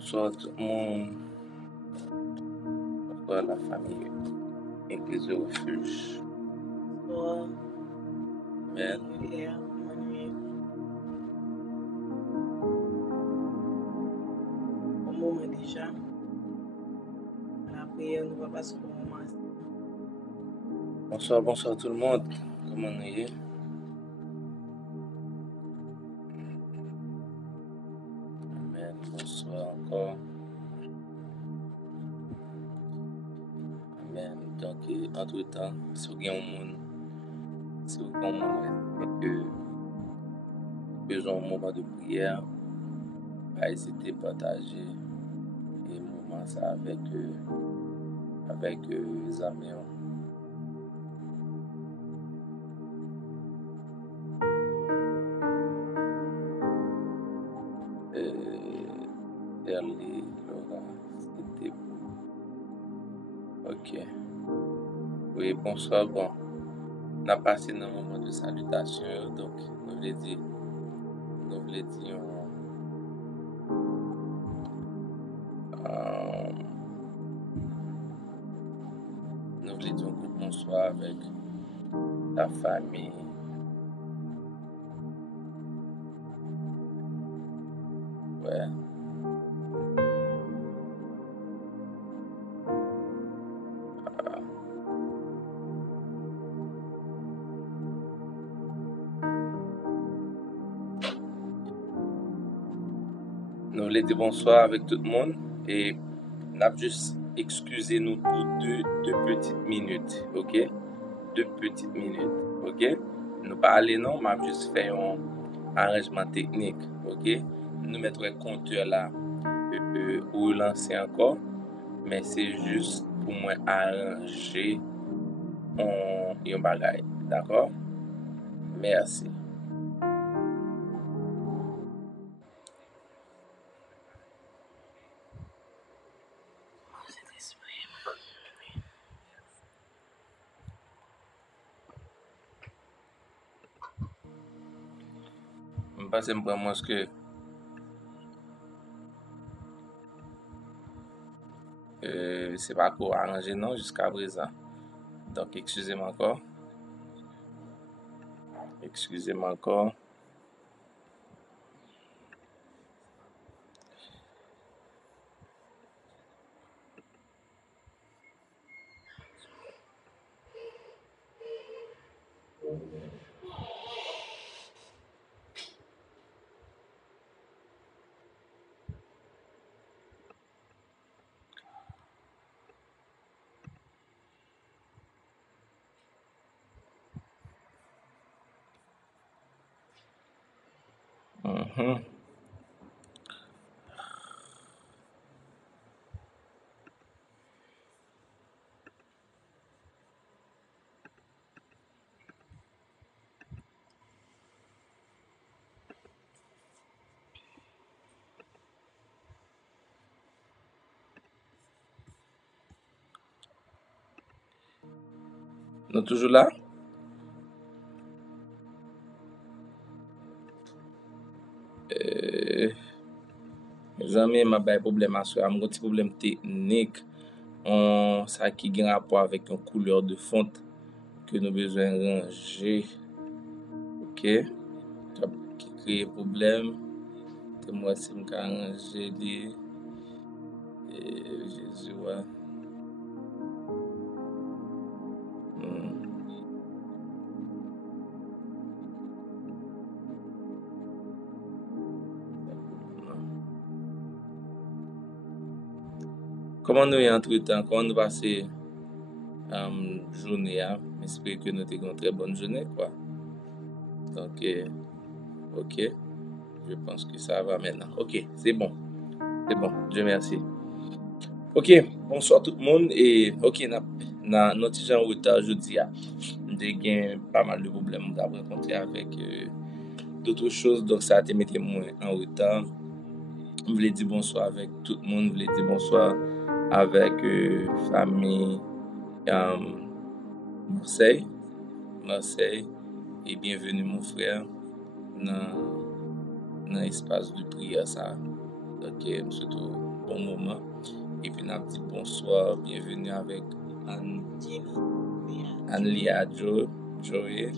Bonsoir tout le monde, bonsoir la famille Église du Refuge. Bonsoir. Amen. Bonne nuit. Bon moment déjà. La prière, nous va passer un moment. Bonsoir tout le monde. Comment nous y est? Amen. Bonsoir encore. Amen. Donc, entre-temps, si vous avez un monde, que besoin d'un moment de prière, pas hésiter à partager les moments ça avec les amis. Early, Laura, c'était ok. Oui, bonsoir. Bon, on a passé un moment de salutation, donc nous voulons dire, un good bonsoir avec ta famille. Ouais. Nous voulons dire bonsoir avec tout le monde et on a juste excusez-nous pour deux petites minutes, ok? 2 petites minutes, ok? Nous parler non, m'a juste fait un arrangement technique, ok? Nous mettrons le compteur là ou lancer encore, mais c'est juste pour moi arranger un bagage, d'accord? Merci. Je pense que c'est pas encore arrangé non jusqu'à présent. Donc excusez-moi encore. Excusez-moi encore. Mhm. Nous toujours là? Mes amis, m'a pas problème à soi, un petit problème technique. Ça qui a un rapport avec une couleur de fonte que nous besoin ranger. OK? Ça qui crée problème. Que moi si me ranger les Jésus ouais. Comment nous y entre-temps, comment nous passer journée, j'espère que nous avons une très bonne journée, quoi. Donc, ok, je pense que ça va maintenant. Ok, c'est bon, Dieu merci. Ok, bonsoir tout le monde, et ok, notre gens en retard aujourd'hui, j'ai pas mal de problèmes à rencontrer avec d'autres choses, donc ça a été mis moi en retard. Je voulais dire bonsoir avec tout le monde, je voulais dire bonsoir avec famille Marseille, et bienvenue mon frère dans l'espace de prière ça. Donc, surtout bon moment. Et puis, nous avons dit bonsoir, bienvenue avec Anne-Lia Joey.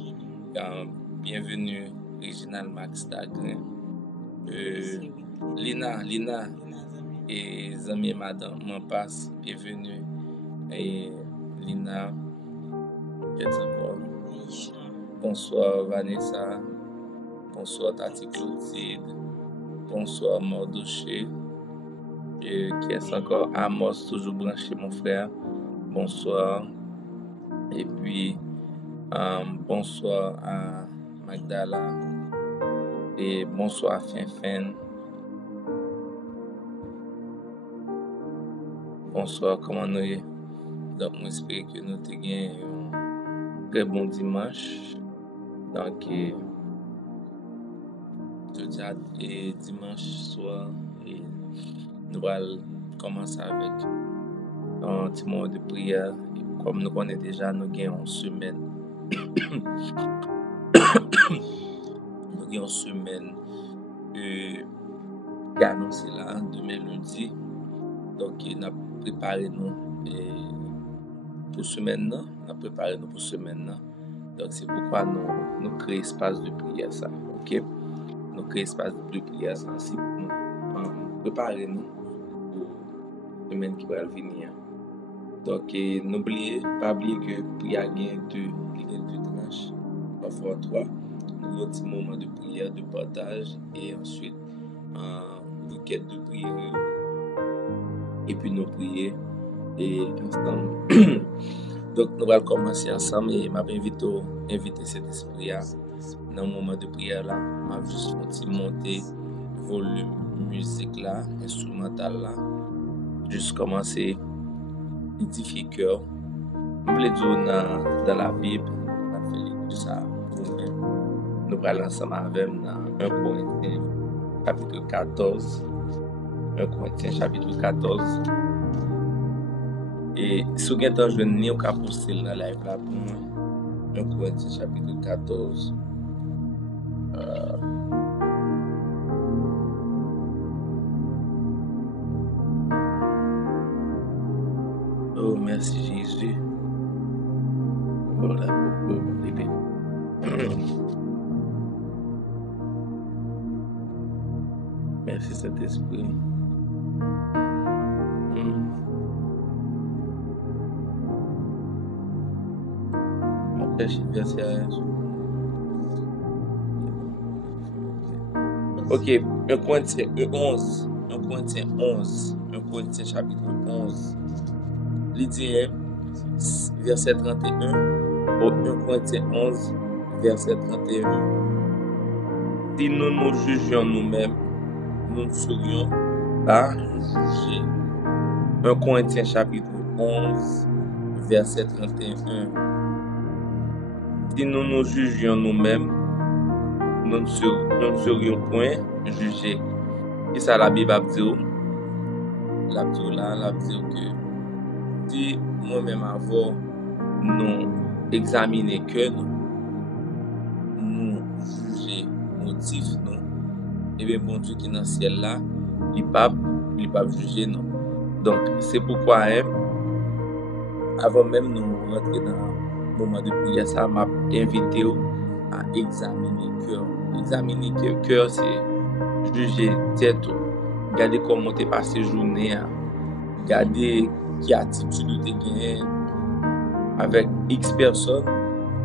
Bienvenue, Réginald Max Dagrin. Lina et Zami Madame Mampas, bienvenue. Et Lina, bonsoir Vanessa, bonsoir Tati Clotilde, bonsoir Mordouché, qui est encore Amos, toujours branché mon frère, bonsoir. Et puis bonsoir à Magdala et bonsoir à Finfen. Bonsoir, comment nous est? Donc, j'espère que nous avons gagné un très bon dimanche. Donc, et dimanche soir, et nous allons commencer avec un petit moment de prière. Et comme nous connaissons déjà, nous avons une semaine. Nous avons une semaine qui est annoncée là, demain lundi. Donc, nous avons préparé nous pour semaine. Nous avons préparé nous pour semaine. Donc, c'est pourquoi nous créons espace de prière ça. OK? Nous créons espace de prière ça aussi pour nous préparer nous pour la semaine qui va venir. Donc, n'oubliez pas que prière gagne deux tranches, parfois trois. Nous avons un petit moment de prière, de partage et ensuite une requête de prière. Et puis nous prier et ensemble. Donc nous allons commencer ensemble et m'a invité cet esprit dans le moment de prière là. M'a juste monter volume musique là, instrumental là. Juste commencer édifier cœur. Nous voulons dire dans la Bible, on a fait tout ça nous-mêmes. Nous allons ensemble avec dans 1 Corinthiens chapitre 14. 1 Corinthiens chapitre 14. Et si vous avez un jeune, vous pouvez poster dans la live là pour moi. 1 Corinthiens chapitre 14. Oh, merci Jésus. Voilà, bébé. Merci Saint-Esprit. On cherche le verset. Ok, 1 Corinthiens 11. 1 Corinthiens 11. 1 Corinthiens chapitre 11. Lydia, verset 31. 1 Corinthiens 11, verset 31. Si nous nous jugions nous-mêmes, nous ne serions pas jugés. 1 Corinthiens chapitre 11, verset 31. Si nous nous jugions nous-mêmes, nous ne serions point jugés. Et ça, la Bible a dit, la dit que si moi-même avant nous examiner que nous juger motif nous, et bien bon Dieu qui est dans le ciel là, il pas juger nous. Donc c'est pourquoi avant même nous rentrer dans le moment de prière, ça m'a invité à examiner cœur. Examiner cœur, c'est juger tête, regarder comment tu passé journée, regarder qui attitude tu gagné avec X personnes,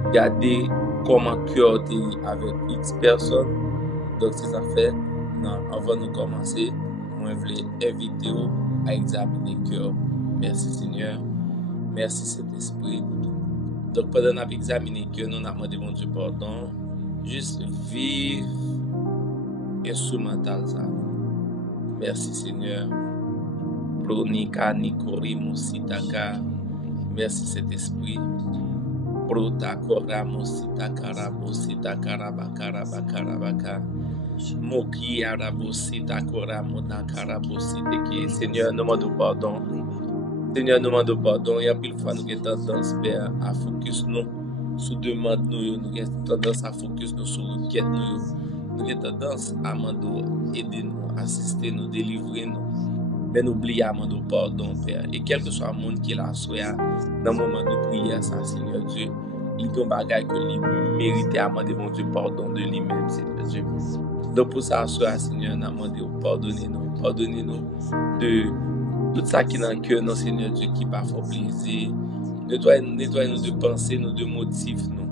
regarder comment cœur tu avec X personnes. Donc c'est ça fait. Non, avant de commencer, moi je voulais inviter à examiner cœur. Merci Seigneur. Merci Saint-Esprit. Donc pendant qu'on a examiné cœur, nous avons demandé mon Dieu pardon. Juste vivre instrumental ça. Merci Seigneur. Pronika nikori musitaka. Merci Saint-Esprit. Prota kora musitaka rabositaka rabakarabaka. Moki arabositaka ramonaka rabositeke. Seigneur, nous demandons pardon. Seigneur, nous demandons pardon. Il y a pile fois nous avons tendance à focus nous sur demande nous avons tendance à focus nous sur requête nous avons tendance à aider nous, assister nous, délivrer nous. mais n'oublie à demander pardon, Père. Et quel que soit le monde qui l'a souhaité dans le moment de prière, ça, Seigneur Dieu, il y a un bagage que lui méritait à demander, mon Dieu, pardon de lui-même, Seigneur Dieu. Donc pour ça, Seigneur, on a demandé, pardonnez-nous de tout ça qui est dans le cœur, non, Seigneur Dieu, qui pas fait plaisir. Nettoie-nous de pensée, nous de motifs, nous.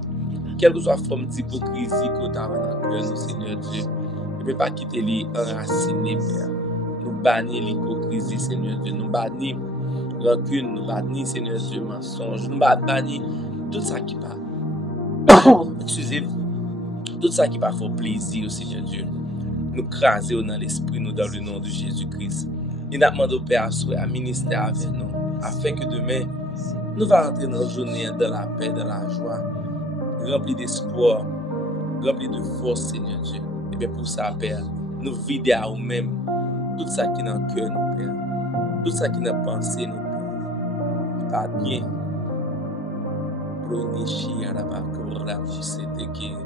Quelle que soit la forme d'hypocrisie que tu as dans le cœur, nous, Seigneur Dieu. Ne peut pas quitter les enracinés, Père. Nous bannir l'hypocrisie, Seigneur Dieu. Nous bannir rancune, nous bannir, Seigneur Dieu, mensonge. Nous bannir tout ça qui pas. Excusez, tout ça qui pas fait plaisir au Seigneur Dieu. Nous craser dans l'esprit, nous, dans le nom de Jésus-Christ. Il a demandé au Père à ministrer avec nous, afin que demain, nous allons rentrer dans la journée dans la paix, dans la joie, rempli d'espoir, rempli de force, Seigneur Dieu. Et bien pour ça, Père, nous vider à nous-mêmes tout ça qui est dans le cœur, nous, Père. Tout ça qui est dans la pensée, nous, Père. Pas bien.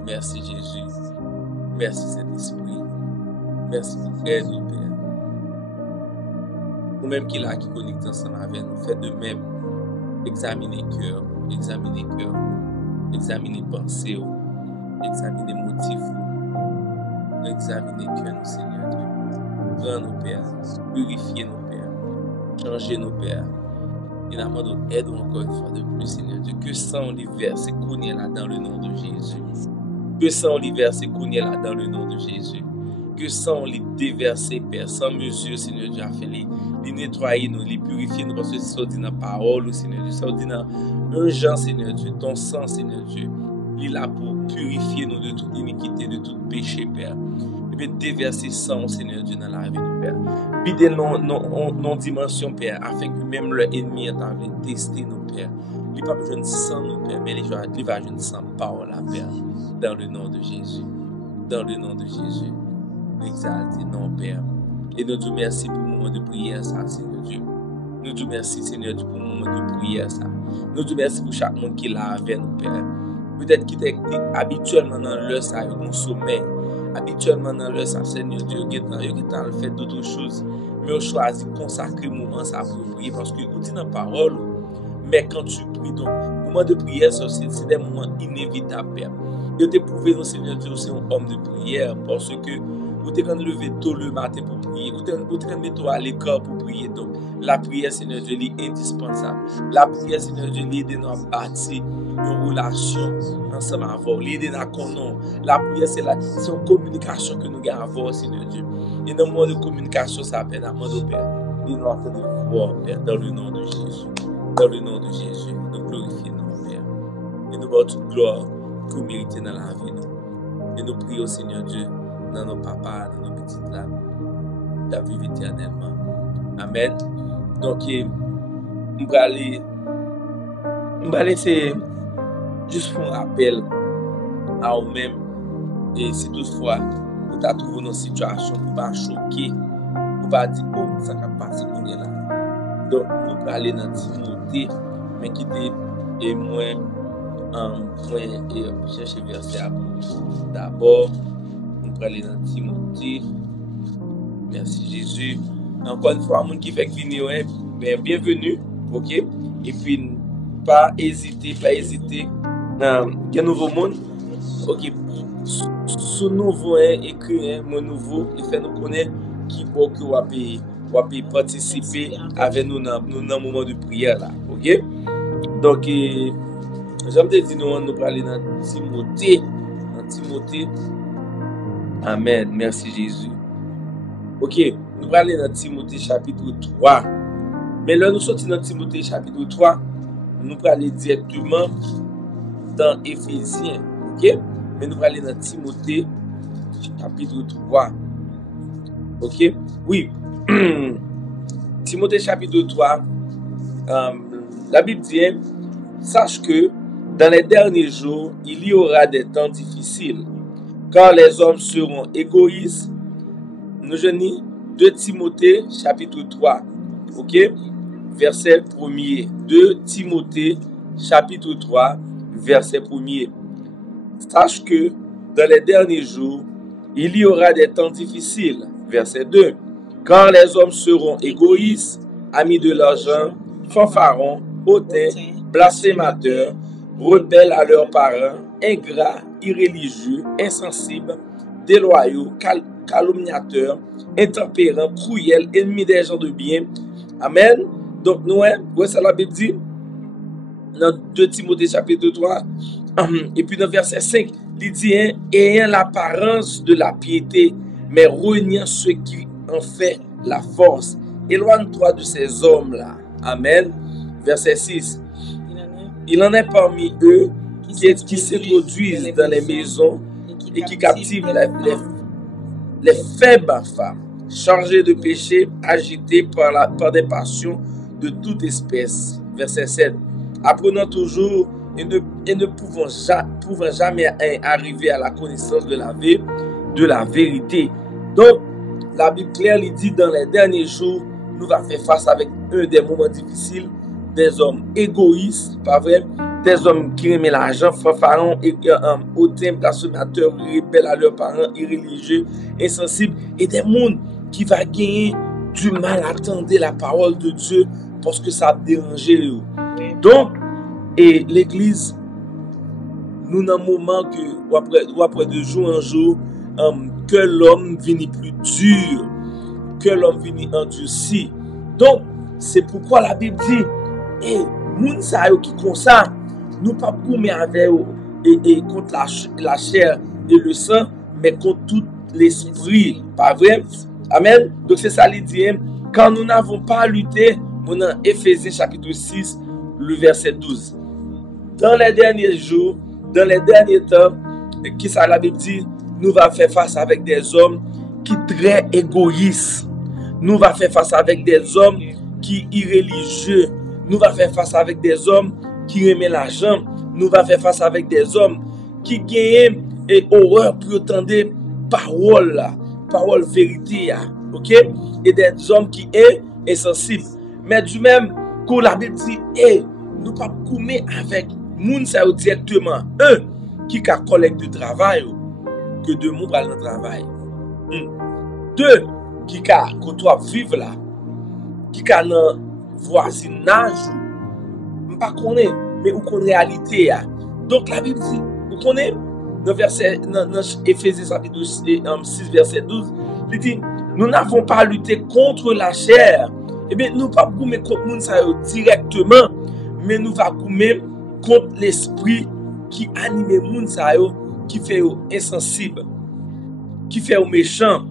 Merci Jésus. Merci Saint-Esprit. Merci pour l'aide, Père. Nous-mêmes qui là, qui connectent ensemble avec nous, faites de même. Examinez cœur, examinez pensée, examinez motif, examinez cœur, nous, Seigneur Dieu. Prends nos pères, purifiez nos pères, changez nos pères. Et la demande aide encore une fois de plus, Seigneur Dieu. Que sans l'hiver, c'est qu'on est là dans le nom de Jésus. Que sans l'hiver, c'est qu'on est là dans le nom de Jésus. Que sans les déverser, Père, sans mesure, Seigneur Dieu, a fait les nettoyer, nous, les purifier, nous, parce que c'est ça dit dans la parole, Seigneur Dieu, ça dit dans l'urgence, Seigneur Dieu, ton sang, Seigneur Dieu, il est là pour purifier nous de toute iniquité, de tout péché, Père. Et bien, déverser sang, Seigneur Dieu, dans la vie de Père. Vider nos dimensions, Père, afin que même l'ennemi ait envie de tester nos Père. Il va besoin de sang, nos Père, mais il va besoin de sang, parole, Père, dans le nom de Jésus. Dans le nom de Jésus. Exalté, non, Père. Et nous te remercions pour le moment de prière, ça, Seigneur Dieu. Nous te remercions, Seigneur Dieu, pour le moment de prière, ça. Nous te remercions pour chaque monde qui est là avec nous, Père. Peut-être qu'il est habituellement dans l'heure, ça, il y a un sommeil. Habituellement dans l'heure, ça, Seigneur Dieu, il y a le fait d'autres choses. Mais on choisit de consacrer le moment, ça, pour prier. Parce que vous dites dans la parole, mais quand tu pries, donc, le moment de prière, c'est des moments inévitables, Père. Et tu prouvé, non, Seigneur Dieu, c'est un homme de prière, parce que vous êtes levé tôt le matin pour prier. Vous êtes mis à l'écart pour prier. Donc, la prière, Seigneur Dieu, est indispensable. La prière, Seigneur Dieu, est dans bâtir une relation ensemble avec vous. L'aider dans connaître. La prière, c'est une communication que nous avons avec Seigneur Dieu. Et dans le moment de communication, ça appelle à mon Père. Et nous attendons de voir, Père, dans le nom de Jésus. Dans le nom de Jésus, nous glorifions notre Père. Et nous avons toute gloire que vous méritez dans la vie. Et nous prions, Seigneur Dieu, dans nos papas, dans nos petites là, de vivre éternellement. Amen. Donc, on va aller, c'est juste pour un rappel à vous-même. Et si toutefois, vous avez trouvé une situation pour ne pas choquer, pour ne pas dire, oh, ça va passer qu'on est là. Donc, nous allons aller dans Timothée, mais qui est moins, chercher verset à vous. D'abord, nous allons aller dans Timothée. Merci Jésus. Encore une fois, monde qui fait venir, bienvenue, ok? Et puis, pas hésiter. Il y a un nouveau monde, ok? Ce nouveau écrit, mon nouveau, il fait nous connaître qui peut que vous participer avec nous dans le moment de prière là, ok? Donc, j'aime te dire, nous allons aller dans Timothée. Amen. Merci Jésus. Ok, nous allons aller dans Timothée chapitre 3. Mais là, nous sortons dans Timothée chapitre 3. Nous allons aller directement dans Éphésiens. Ok, mais nous allons aller dans Timothée chapitre 3. Ok, oui. Timothée chapitre 3. La Bible dit, sache que dans les derniers jours, il y aura des temps difficiles, car les hommes seront égoïstes. Nous venons de Timothée chapitre 3, ok, verset 1er. De Timothée chapitre 3, verset 1er. Sache que dans les derniers jours, il y aura des temps difficiles. Verset 2. Quand les hommes seront égoïstes, amis de l'argent, fanfarons, hautains, blasphémateurs, rebelles à leurs parents, ingrats, irréligieux, insensibles, déloyaux, calomniateurs, intempérants, cruels, ennemis des gens de bien. Amen. Donc, nous, ça la Bible dit, dans 2 Timothée chapitre 3, et puis dans verset 5, il dit, ayant l'apparence de la piété, mais reniant ceux qui en fait la force. Éloigne-toi de ces hommes-là. Amen. Verset 6. Il en est parmi eux qui s'introduisent dans les maisons et qui captivent les faibles femmes, chargées de péché, agitées par des passions de toute espèce. Verset 7. Apprenant toujours et ne pouvant jamais arriver à la connaissance de la vérité. Donc, la Bible claire lui dit dans les derniers jours, nous allons faire face avec un des moments difficiles, des hommes égoïstes, pas vrai, des hommes qui aiment l'argent, fanfarons, hautains, blasphémateurs, rebelles à leurs parents, irréligieux, insensibles, et des mondes qui vont gagner du mal à entendre la parole de Dieu parce que ça a dérangé eux. Donc, et l'Église, nous dans un moment que, ou après de jour en jour, que l'homme vienne plus dur, que l'homme vienne endurci. Donc, c'est pourquoi la Bible dit, moun sa yo qui comme ça, nous pas goumer avec et contre la chair et le sang, mais contre tout l'esprit. Pas vrai? Amen. Donc c'est ça il dit, quand nous n'avons pas lutté, on a Éphésiens chapitre 6, le verset 12. Dans les derniers jours, dans les derniers temps, qui ça la Bible dit, nous va faire face avec des hommes qui très égoïstes. Nous va faire face avec des hommes qui irréligieux. Nous va faire face avec des hommes qui aiment l'argent. Nous va faire face avec des hommes qui gagnent et horreur pour entendre parole, parole vérité, ok? Et des hommes qui est insensibles. Mais du même que la Bible dit, nous pas coumer avec moun sa yo directement. Un qui a collecte de travail que de moun pral dans travail. Deux qui a côtoie vivre là, qui a dans voisinage, pas connaît, mais ou connaît réalité. Donc la Bible dit, vous connaissez dans verset dans Éphésiens chapitre 6 verset 12, il dit, nous n'avons pas lutté contre la chair. Eh bien, nous pas goumer contre moun sa yo directement, mais nous va goumer contre l'esprit qui anime moun sa yo, qui fait insensible, qui fait méchant,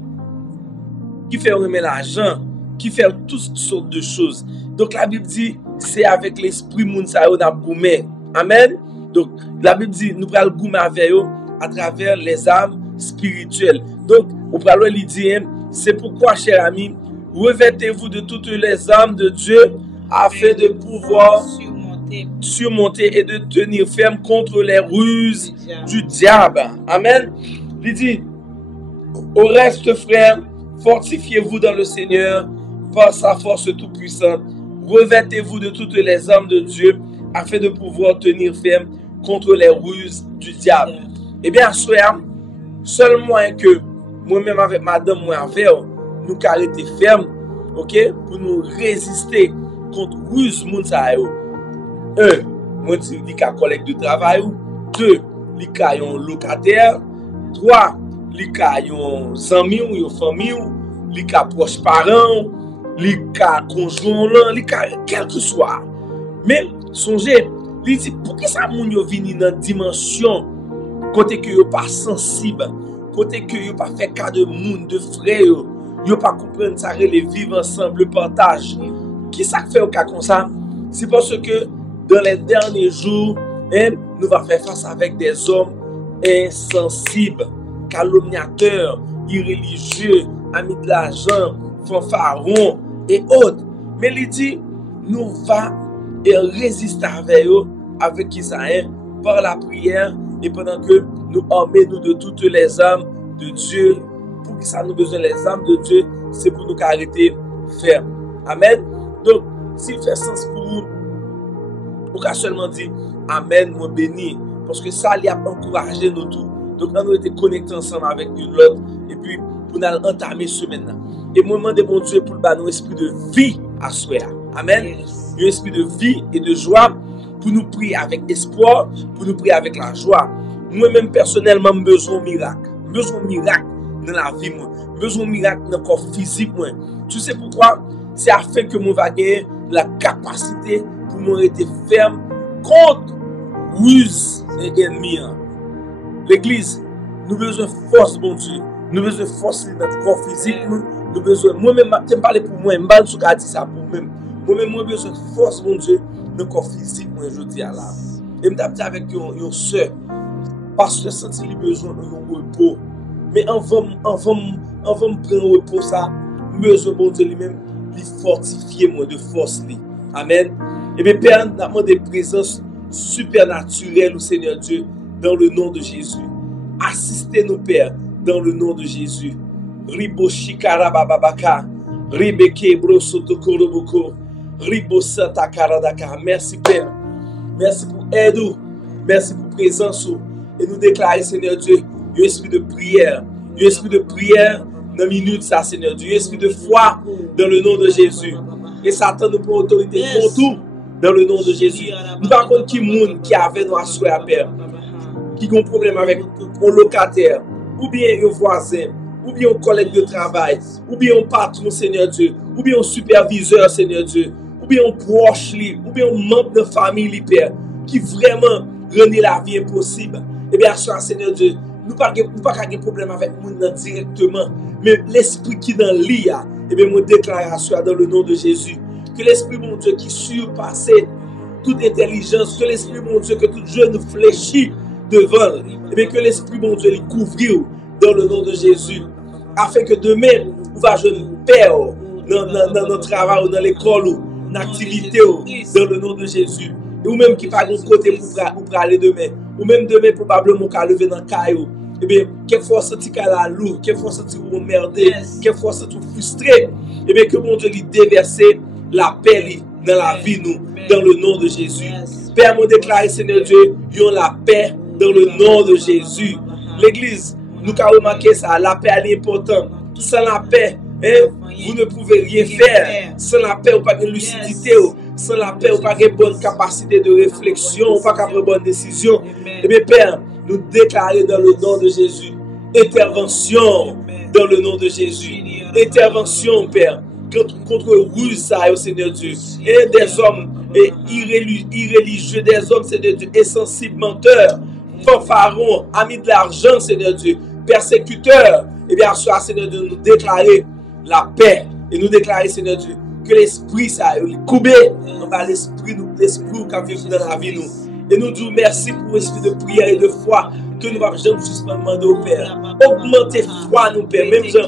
qui fait aimer l'argent, qui fait toutes sortes de choses. Donc la Bible dit, c'est avec l'esprit moun sa yo n'a goumé. Amen. Donc la Bible dit, nous pral goumer avec eux à travers les âmes spirituelles. Donc on pral lui dire, c'est pourquoi, chers amis, revêtez-vous de toutes les âmes de Dieu afin de pouvoir surmonter et de tenir ferme contre les ruses du diable. Amen. Il dit, au reste, frères, fortifiez-vous dans le Seigneur par sa force toute-puissante. Revêtez-vous de toutes les armes de Dieu afin de pouvoir tenir ferme contre les ruses du diable. Eh bien, seul moyen que moi-même avec madame, moi avec nous arrêter ferme, ok, pour nous résister contre ruse moun sa yo. 1, moi dis li ka collègue de travail. 2, li ka yon locataire. 3, li ka yon zami ou yon famille, li ka proche parent, li ka conjoint, li ka quel que soit. Mais songez, li dit pour que ça moun yo vini dans dimension côté que yo pas sensible, côté que yo pas fait cas de moun de frère yo pas comprendre ça les vivre ensemble, le partage. Qui ça fait au cas comme ça? C'est parce que dans les derniers jours, nous allons faire face avec des hommes insensibles, calomniateurs, irréligieux, amis de l'argent, fanfarons et autres. Mais il dit, nous allons résister avec eux, avec qui ça est, par la prière, et pendant que nous armons de toutes les âmes de Dieu. Pour que ça nous besoin les âmes de Dieu, c'est pour nous arrêter ferme. Amen. Donc, s'il fait sens pour vous, on peut seulement dire Amen, moi béni, parce que ça, il a encouragé nous tous. Donc, on a été connectés ensemble avec une l'autre, et puis pour nous entamer semaine. Et moi, je demande bon Dieu pour le nous esprit de vie à soi. Amen. Un esprit de vie et de joie pour nous prier avec espoir, pour nous prier avec la joie. Moi-même, personnellement, j'ai besoin de miracle. Besoin de miracle dans la vie, moi. Besoin de miracle dans le corps physique, moi. Tu sais pourquoi? C'est afin que moi va gagner la capacité pour moi rester ferme contre ruse et ennemis. L'église, nous avons besoin de force, bon Dieu. Nous avons besoin de force dans notre corps physique. Nous besoin, moi-même, je ne parle pour moi, je ne parle pas de ça pour moi-même. Moi-même, j'ai besoin de force, bon Dieu, dans le corps physique, moi, je dis à là. Et je dis avec une soeur, parce que je sens qu'il a besoin de repos. Mais avant de prendre repos, ça, besoin, bon Dieu, lui-même, lui fortifier, moi, de force. Amen. Et bien, Père, nous avons des présences supernaturelles au Seigneur Dieu, dans le nom de Jésus. Assistez-nous, Père, dans le nom de Jésus. Ribo shikara bababaka, ribeke brosoto koroboko, ribo santa karadaka. Merci, Père. Merci pour aide. Merci pour présence. Et nous déclarons, Seigneur Dieu, un esprit de prière. Un esprit de prière dans la minute, ça, Seigneur Dieu. Un esprit de foi dans le nom de Jésus. Et Satan nous prend autorité contre tout dans le nom de Jésus. Nous par contre qui monde qui avait nous assuré à Père, qui ont un problème avec un locataire, ou bien un voisin, ou bien un collègue de travail, ou bien un patron, Seigneur Dieu, ou bien un superviseur, Seigneur Dieu, ou bien un proche, ou bien un membre de famille, Père, qui vraiment rend la vie impossible. Eh bien, Seigneur Dieu, nous n'avons pas de problème avec nous directement, mais l'esprit qui est dans l'IA, eh bien, nous déclarons dans le nom de Jésus, que l'esprit, mon Dieu, qui surpasse toute intelligence, que l'esprit, mon Dieu, que tout Dieu nous fléchit devant, eh bien, que l'esprit, mon Dieu, les couvre dans le nom de Jésus, afin que demain, nous va jouer une paix dans notre travail, ou dans l'école, ou dans l'activité, dans le nom de Jésus. Et ou même qui pas de côté pour aller demain, ou même demain probablement qu'à lever dans le caillou. Eh bien, quelquefois senti qu'à la lourde, quelquefois senti emmerdé, quelquefois senti frustré. Eh bien, que mon Dieu lui déverse la paix dans la vie, nous, dans le nom de Jésus. Père, nous déclare, Seigneur Dieu, ils ont la paix dans le nom de Jésus. L'église, nous avons remarqué ça, la paix est importante. Sans la paix, vous ne pouvez rien faire. Sans la paix, vous n'avez pas de lucidité. Sans la paix, vous n'avez pas de bonne capacité de réflexion, vous n'avez pas de bonne décision. Eh bien, Père, nous déclarons dans le nom de Jésus, intervention dans le nom de Jésus. Intervention, Père, contre ruse, Seigneur Dieu. Et des hommes irréligieux, des hommes, Seigneur Dieu, insensibles, menteurs, fanfarons, amis de l'argent, Seigneur Dieu, persécuteurs. Eh bien, soit, Seigneur Dieu, nous déclarer la paix et nous déclarer, Seigneur Dieu, que l'esprit, ça, il coupé, on va l'esprit qui vit dans la vie, nous. Et nous disons merci pour l'esprit de prière et de foi que nous avons justement demandé au Père. Augmentez foi, nous, Père. Même Jean,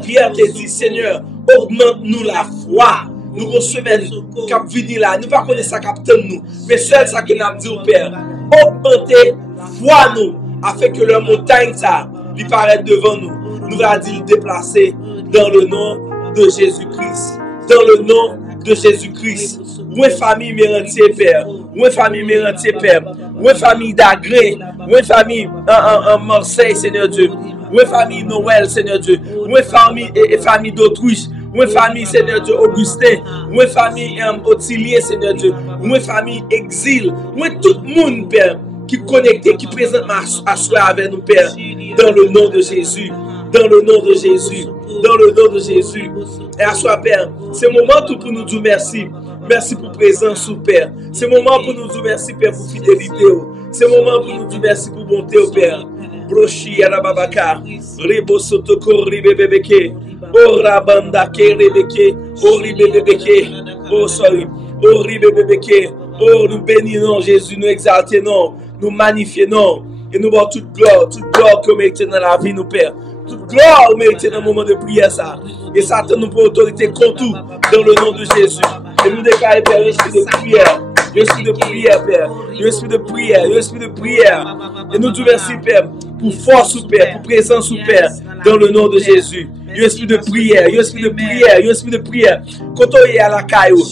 Pierre te dit, Seigneur, augmente-nous la foi. Nous recevons cap vini là. Nous ne connaissons pas ça captain nous. Mais seul ça que nous avons dit au Père. Augmentez foi, nous, afin que leur montagne, ça, lui paraisse devant nous. Nous allons dire déplacer dans le nom de Jésus-Christ. Dans le nom de Jésus-Christ. Moi, famille Mérantier, Père. Moi, famille Mérantier, Père. Moi, famille d'Agré. Moi, famille en Marseille, Seigneur Dieu. Moi, famille Noël, Seigneur Dieu. Moi, famille et famille d'Autriche. Moi, famille, Seigneur Dieu, Augustin. Moi, famille Otilier, Seigneur Dieu. Moi, famille Exil. Moi, tout le monde, Père, qui est connecté, qui présente à soi avec nous, Père. Dans le nom de Jésus. Dans le nom de Jésus. Dans le nom de Jésus. Et à soi, Père, c'est le moment tout pour nous dire merci. Merci pour présence, Père. C'est le moment pour nous dire merci, Père, pour fidélité. C'est le moment pour nous dire merci pour bonté, Père. Brochi Arababaka, Rebo Sotoko, Ribebeke, O Rabandake, Rebeke, O Ribebeke, O sorry, O Ribebeke, O nous bénissons Jésus, nous exaltons, nous magnifions, et nous avons toute gloire que nous méritons dans la vie, nous, Père. Toute gloire nous méritons dans le moment de prière, ça. Et Satan nous prend autorité contre tout, dans le nom de Jésus. Et nous déclarons, Père, l'esprit de prière. L'esprit de prière, Père. L'esprit de prière. L'esprit de prière. Et nous disons merci, Père, pour force, Père, pour présence, Père, dans le nom de Jésus. L'esprit de prière. L'esprit de prière. L'esprit de prière. Quand on est à la caillou,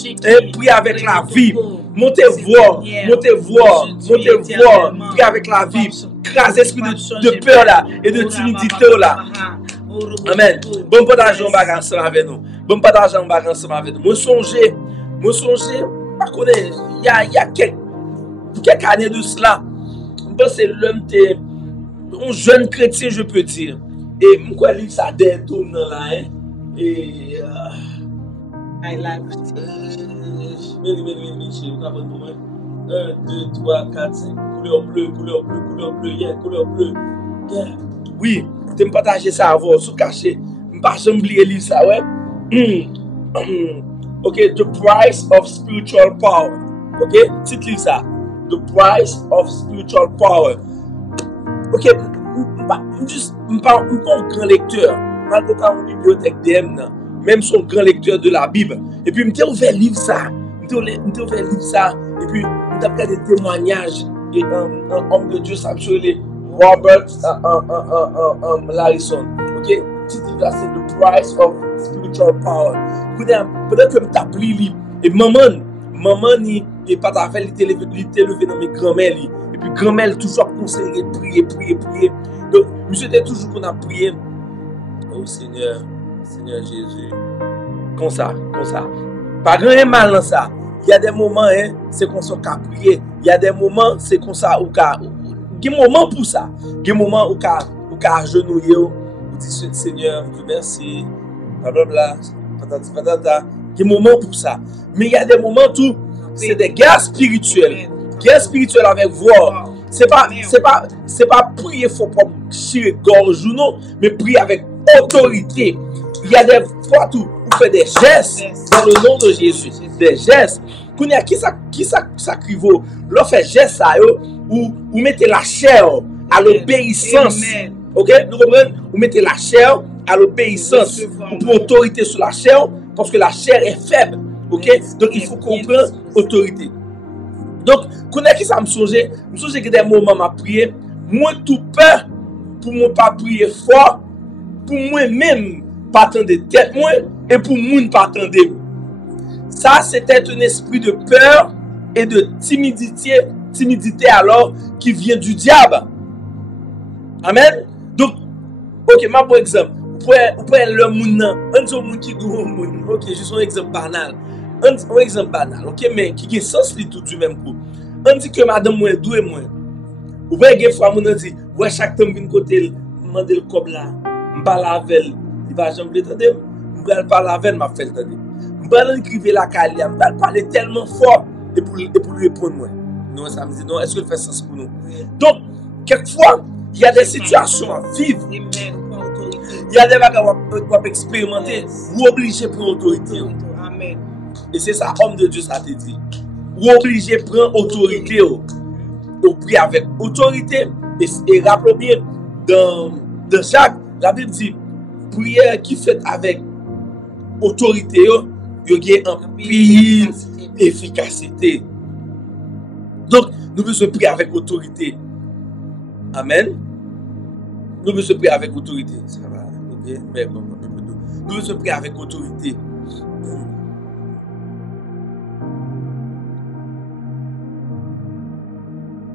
priez avec la vie. Montez voir. Montez voir. Montez voir. Priez avec la vie. Crase l'esprit de peur là et de timidité là. Amen. Bon partage en bagarre ensemble avec nous. Bon partage en bagarre ensemble avec nous. Moi songer, pas connaître, il y a quelques années de cela. Je pense que l'homme était un jeune chrétien, je peux dire. Et moi livre ça des tourne là hein. Et I like Michel, vous comprenez pour moi? 1, 2, 3, 4, 5, couleur bleue, yeah, couleur bleue. Yeah. Oui, tu me partager ça avant, sous caché. Je ne pas oublier lire ça, ouais. Ok, The Price of Spiritual Power. Ok, titre livre ça. The Price of Spiritual Power. Ok, je ne pas un grand lecteur. Je ne pas une bibliothèque DM, même son grand lecteur de la Bible. Et puis, je me ouvert livre ça. Et puis, je me des témoignages. Et un homme de Dieu, ça me les Robert Larison. Ok? Titre là, c'est The Price of Spiritual Power. Peut-être que je t'ai lu. Et maman, il pas ta fait, il était levé dans mes grand-mères. Et puis, grand-mère, toujours conseillé, prier. Donc, monsieur était toujours qu'on a prié. Oh Seigneur Jésus. Comme ça. Pas grand mal dans ça. Il y a des moments, hein, c'est qu'on s'en qu'à prier. Il y a des moments, c'est comme ça, il y a des moments pour ça. Il y a des moments où on agenouiller, on dit Seigneur, je te remercie, blablabla, patata. Il y a des moments pour ça. Mais il y a des moments où c'est des guerres spirituelles. Guerre spirituelle avec voix. C'est pas prier faut pas chier gorge ou non, mais prier avec autorité. Il y a des fois où on fait des gestes dans le nom de Jésus. Des gestes. Qui ça crivo? L'on fait geste ça ou mettez la chair à l'obéissance. Ok? Nous comprenons? Vous mettez la chair à l'obéissance. Ou pour autorité sur la chair parce que la chair est faible. Ok? Donc il faut comprendre autorité. Donc, qui ça me songe que des moments m'a prié, moi tout peur pour moi pas prier fort, pour moi-même pas attendre tête moi et pour moi pas attendre. Ça c'était un esprit de peur et de timidité alors qui vient du diable. Amen. Donc, OK, ma bon exemple, vous pouvez le monde qui gros monde. OK, juste un exemple banal. Un exemple banal, ok, mais qui a sens tout du même coup. On dit que madame moi doué moi. Ou bien des fois on dit ouais chaque temps vinn côté demander le cob là, m'pa lavel, il va jamais entendre. M'pa pas lavel m'a fait entendre. M'pa écrire la calia, m'pa parler tellement fort et pour lui répondre moi. Non, ça me dit non, est-ce que ça fait sens pour nous? Donc quelquefois, il y a des situations à vivre. Il y a des bagages qu'on expérimenter, ou obligé pour autorité. Amen. Et c'est ça, homme de Dieu, ça te dit. Ou obligé de prendre autorité. Ou prier avec autorité. Et rappelez bien, dans Jacques, la Bible dit, prière qui fait avec autorité, il y a un pile efficacité. Donc, nous devons prier avec autorité. Amen. Nous devons prier avec autorité. Ça va, mais bon, nous devons prier avec autorité.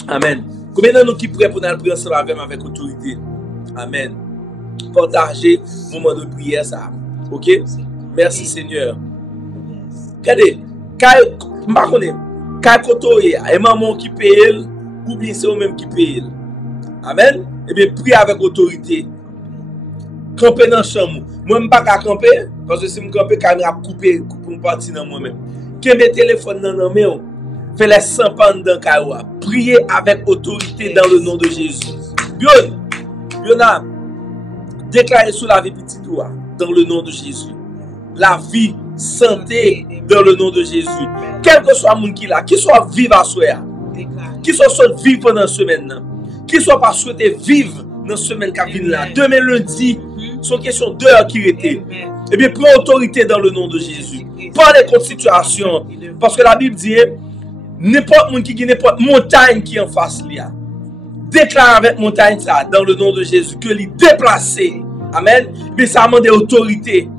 Amen. Combien de nous qui prêts pour nous prier ensemble avec autorité? Amen. Partager moment de prière ça. OK? Merci Seigneur. Regardez, quand koto et maman qui paye ou bien c'est eux même qui paye. Amen. Et bien prier avec autorité. Camper dans chambre. Moi me pas camper parce que si me camper caméra couper une partie dans moi même. Qui met téléphone dans main. Fais les 100 pas dans Kawa. Priez avec autorité dans le nom de Jésus. Biona, déclarez sur la vie petite toi dans le nom de Jésus. La vie, santé dans le nom de Jésus. Quel que soit le monde qui là, qui soit vivre à soi, qui soit vivre pendant la semaine, qui soit pas souhaité vivre dans la semaine qui vient là. Demain lundi, c'est une question d'heure qui était. Eh bien, prends autorité dans le nom de Jésus. Parlez contre situation. Parce que la Bible dit, n'importe monde qui n'importe montagne qui en face là. Déclare avec montagne ça dans le nom de Jésus que les déplacer. Amen. Mais ça demande autorité.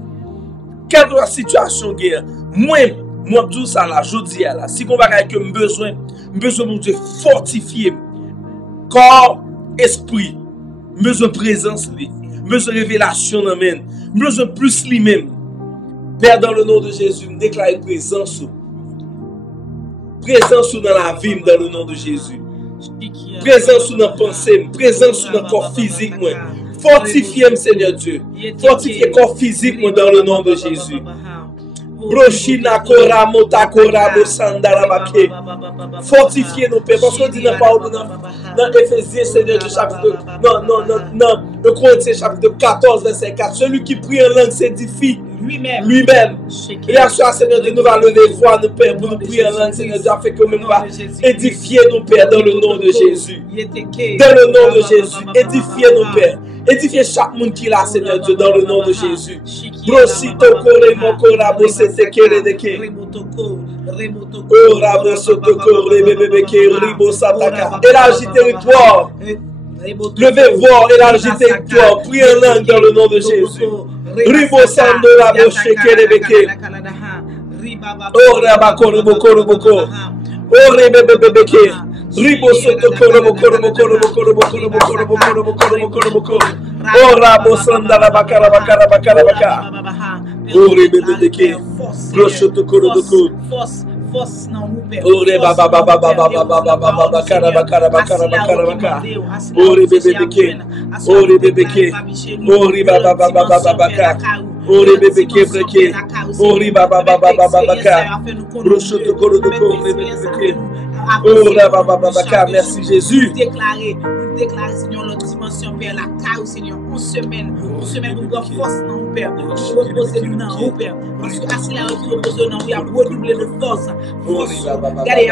Quelle que soit la situation guerre, moi dis ça là, je dis là, si on va que besoin de fortifier corps, esprit, besoin de présence, besoin de révélation dans même, besoin plus lui-même. Père, dans le nom de Jésus, me déclare présence dans la vie, dans le nom de Jésus. Présence dans la pensée, présence dans le corps physique. Fortifiez-moi, Seigneur Dieu. Fortifiez le corps physique dans le nom de Jésus. Brochina kora mota kora bosandara bake. Fortifiez nos pères. Parce qu'on dit dans la parole dans Éphésiens, Seigneur Dieu, chapitre non, le Corinthiens, chapitre 14, verset 4. Celui qui prie en langue s'édifie lui-même. Et à soi, Seigneur Dieu, nous va lever voix, nos pères, pour nous prier en langue, Seigneur Dieu, afin que nous va édifier nos pères dans le nom de Jésus. Dans le nom de Jésus, édifiez nos pères. Édifiez chaque monde qui est là, Seigneur Dieu, dans le nom de Jésus. Brosito kore moko rabo sete kere deke. Oh rabo soto kore bebeke ribo sataka. Élargis territoire. Levez voix, élargis territoire. Prie en langue dans le nom de Jésus. Ribo sando rabo shekere beke. Oh rabako riboko riboko. Oh rebebebeke. Ribo soto korobo korobo korobo korobo korobo korobo korobo korobo korobo korobo. Oh rabo sandala bakara bakara bakara bakara. Oh rebebebeke. Rosoto korobo korobo. Oh reba baba baba baba baba baba bakara bakara bakara bakara bakara. Oh rebebebeke. Oh rebebeke. Oh riba baba baba baba bakara. Oh rebebeke breke. Oh riba baba baba baba bakara. Rosoto korobo rebebeke. Oh là, merci Jésus. Nous déclarer, Seigneur, notre dimension, Père, la caille, Seigneur, en semaine, nous avons force dans nous, Père, nous reposer dans nous, Père, parce que assis là, qui repose dans nous, il y a redoublé de force, regardez, il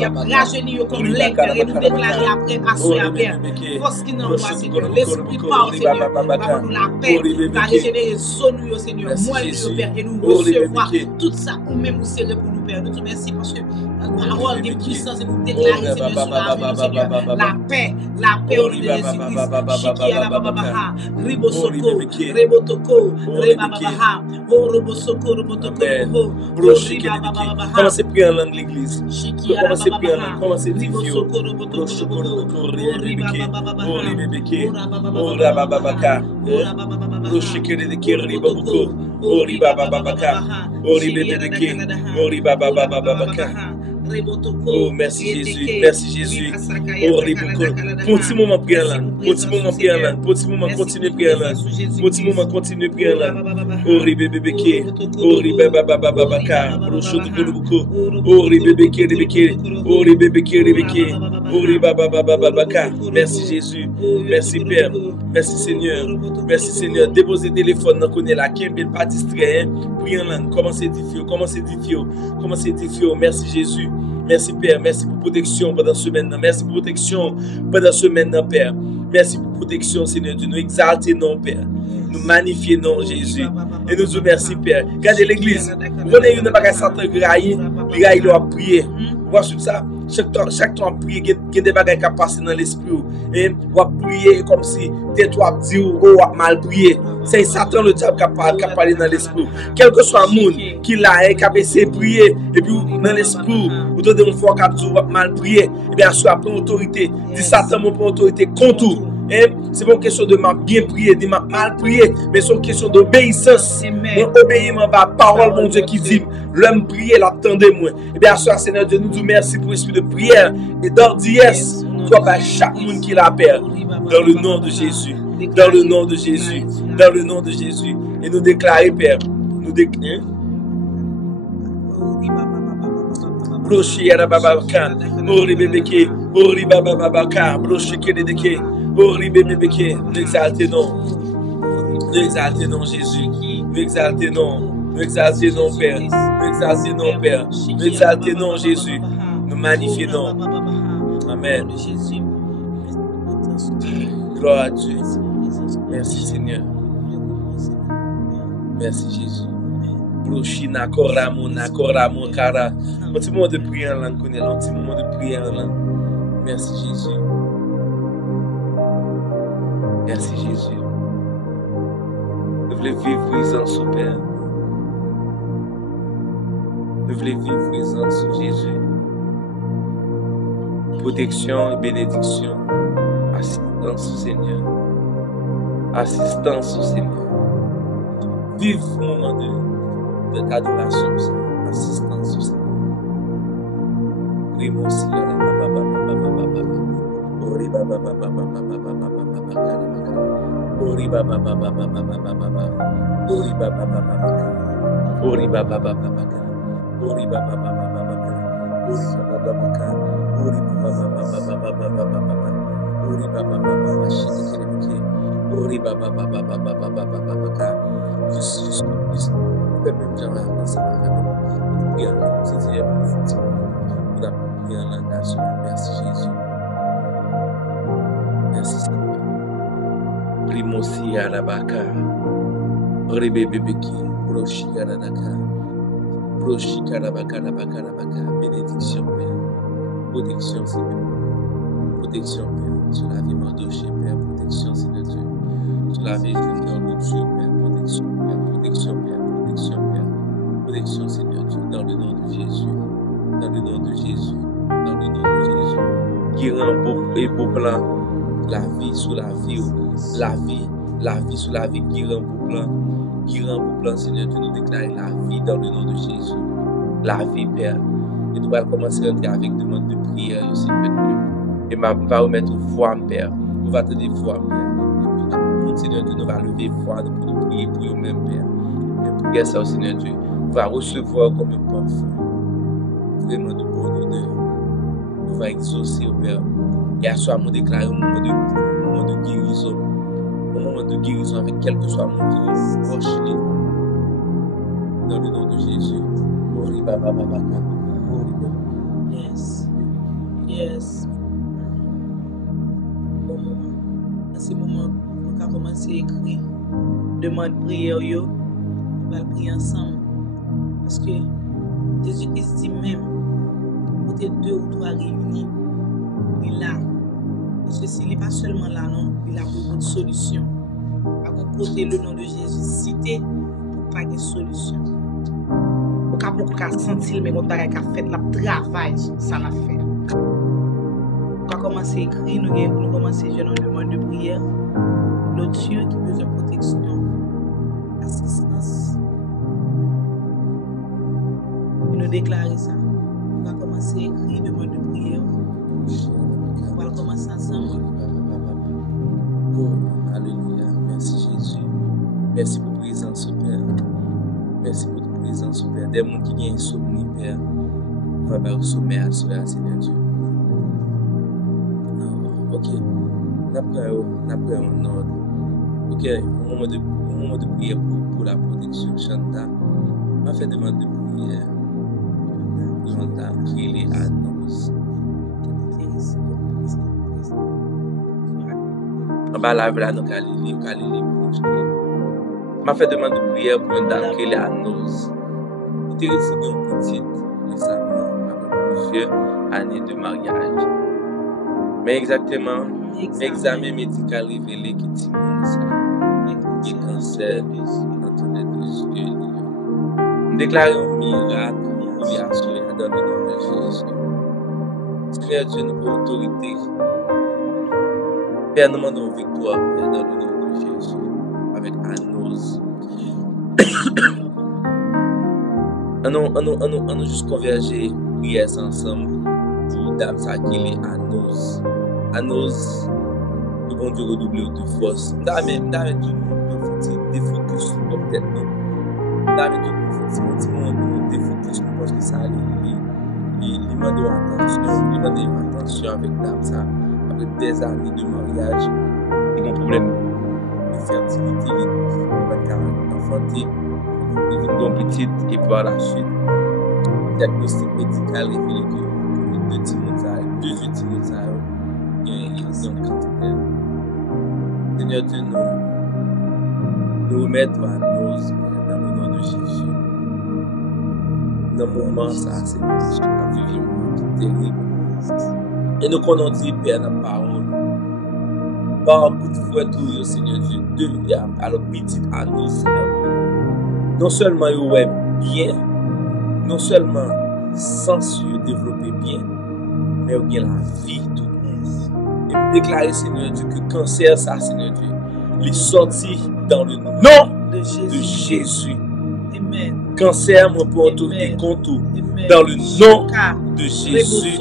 y a rajeuni comme l'aigle, Père, et nous déclarer après, assis, Père, force qui nous envoie, Seigneur, l'esprit parle, Seigneur, va nous la paix, va régénérer zone, Seigneur, moi, Père, et nous recevoir tout ça, ou même nous serrer pour nous, Père, nous te remercions parce que la parole des puissances et nous déclarer, Seigneur, sur la vie, Seigneur, la paix au nom de Jésus-Christ. Shiki alababaha, ribosoko, rebotoko, rebabaha, oh robosoko, robotoko, commencez à prier en langue l'église. Shiki Commencez à prier en langue, commencez à dire ribosoko, robotoko, oh, merci Jésus, merci Jésus. Oh, petit moment prier en langue, petit moment prier en langue, petit moment continuer prier en langue, petit moment continuer prier en langue. Oh, ribébébéké, oh, ribébababababaka, oh, ribébéké, ribéké, oh, ribébéké, ribéké, oh, ribébababababaka. Merci Jésus, merci Père, merci Seigneur. Déposez le téléphone, nous connaissons la Kembel, pas distrait, prier en langue, commencez à édifier, merci Jésus. Merci Père, merci pour protection pendant ce semaine. Merci pour protection pendant ce semaine, Père. Merci pour protection, Seigneur Dieu. Nous exalter non, Père. Nous magnifier non, Jésus. Et nous remercions, Père. Regardez l'église. Vous voyez, il n'y a pas de graille. Les gars, ils doivent prier. Vous voyez ça? Chaque temps, prier, il y a des bagages qui passent dans l'esprit. Et vous prier comme si toi dit ou mal prier. C'est Satan le diable qui parle dans l'esprit. Quel que soit le monde qui l'a qui a essayé de prier, et puis dans l'esprit, vous donnez une fois qu'il a mal prié, et bien, soit prend autorité. Dit Satan, mon prend autorité contre tout. C'est pas une question de bien prier, de mal prier, mais c'est une question d'obéissance. Mon obéissement à la parole, mon Dieu, qui dit, l'homme prier, l'attendez-moi. Et bien, soir, Seigneur Dieu, nous disons merci pour l'esprit de prière et d'ordillesse. Toi, par chaque monde qui l'appelle, dans le nom de Jésus. Dans le nom de Jésus. Dans le nom de Jésus. Et nous déclarer, Père, nous déclarer. Brochi Yarababaka, Ori Bebeke, Ori Bababaka, Brochi Kedeke, Ori Bebeke, nous exaltez non. Nous exaltez non, Jésus. Nous exaltez non. Nous exaltez non, Père. Nous exaltez non, Père. Nous exaltez non, Jésus. Nous magnifions non. Amen. Gloire à Dieu. Merci Seigneur. Merci Jésus. Brochina koramo nakoramo kara. Un petit moment de prière en langue, un petit moment de prière en langue. Merci Jésus. Merci Jésus. Nous voulons vivre présence au Père. Nous voulons vivre présence au Jésus. Protection et bénédiction. Assistance au Seigneur. Assistance au Seigneur. Vive un moment d'adoration au Seigneur. Assistance au Seigneur. Rimosi à la baba. Ori baba. Ori baba. Ori baba. Ori baba. Ori baba. Ori baba. Ori baba. Juste même gens là ensemble avec nous. Prions c'est pour nous. Nous avons prié en langage. Merci Jésus. Merci Seigneur. Primosi arabaka. Rebebebeki. Broshi aradaka. Broshi karabaka. Bénédiction Père. Protection Seigneur. Protection Père. Sur la vie Mandoché Père. Protection Seigneur Dieu. Sur la vie Junior Dieu Père. Protection Père. Protection Seigneur Dieu. Dans le nom de Jésus. Dans le nom de Jésus. Qui rend beau plan la vie sur la vie. La vie sur la vie qui rend beau plan. Seigneur Dieu, nous déclarer la vie dans le nom de Jésus. La vie Père. Et nous allons commencer à entrer avec demande de prière aussi Père. Et on va remettre foi Père. On va te dire foi Père. Seigneur Dieu, nous va lever foi pour nous prier pour nous-mêmes Père. Et prier ça au Seigneur Dieu. On va recevoir comme un parfum. Vraiment de bonne odeur. Nous va exaucer au Père. Et à soi, nous déclarer un moment de guérison. Un moment de guérison avec quel que soit mon Dieu. Proche dans le nom de Jésus. Yes. Bon moment. À ce moment, nous avons commencé à écrire. Demande prière, on va prier ensemble. Parce que Jésus-Christ dit même, côté 2 ou 3 réunis, il est là. Et ceci n'est pas seulement là, non, il a beaucoup de solutions. À côté le nom de Jésus cité, pour pas de solution. On a beaucoup de sentir, mais on a fait le travail, ça l'a fait. On va commencer à écrire, nous commencer à une demande de prière. Notre Dieu qui a besoin de protection, assistance. Et nous déclarer ça. On va commencer à écrire demande de prière. On va commencer ensemble. Oh, alléluia. Merci Jésus. Merci pour ta présence, Père. Merci pour ta présence, Père. Des gens qui ont insomnie, Père. On va faire au sommet à soi, Seigneur Dieu. Ok. On apprend en ordre. Ok. Au moment de prière pour la protection, Chanta. On va faire demande de prière. Chanta, qui les annonce. On va la là, nous m'a fait demande de prière pour une dame qui est à Noz. Il était resté une petite récemment après plusieurs années de mariage. Mais exactement, l'examen médical révélé qu'il dit ça. Il cancer entre les deux yeux. Nous déclarons un miracle pour lui assurer dans le nom de Jésus. Seigneur Dieu, nous pour autorité. Père, nous demandons victoire dans le nom de Jésus. Avec Anos. On juste converger, prier ensemble pour Dame Sakili Anos. Anos, nous allons Dieu redoubler de force. Nous allons défocus sur notre tête. Nous allons défocus parce que ça il demande attention avec Dame ça. Après des années de mariage, il y a un problème de fertilité, il n'y a pas de enfanté, il y a une petite et par la suite, le diagnostic médical révélé que deux petits mots, il y a un cancer. Seigneur Dieu, nous remettons à nos dans le nom de Jésus. Dans le moment, ça, c'est un vivre terrible. Et nous connaissons dit, Père, dans la parole. Par coup de fouet, tout, Seigneur Dieu, alors petit à nous, non seulement il est bien, non seulement sens développé bien, mais il y a la vie tout. Et nous déclarer, Seigneur Dieu, que le cancer, ça, Seigneur Dieu, les sorties dans le nom de Jésus. Amen. Cancer, moi pour autorité contre Amen. dans le nom de Jésus.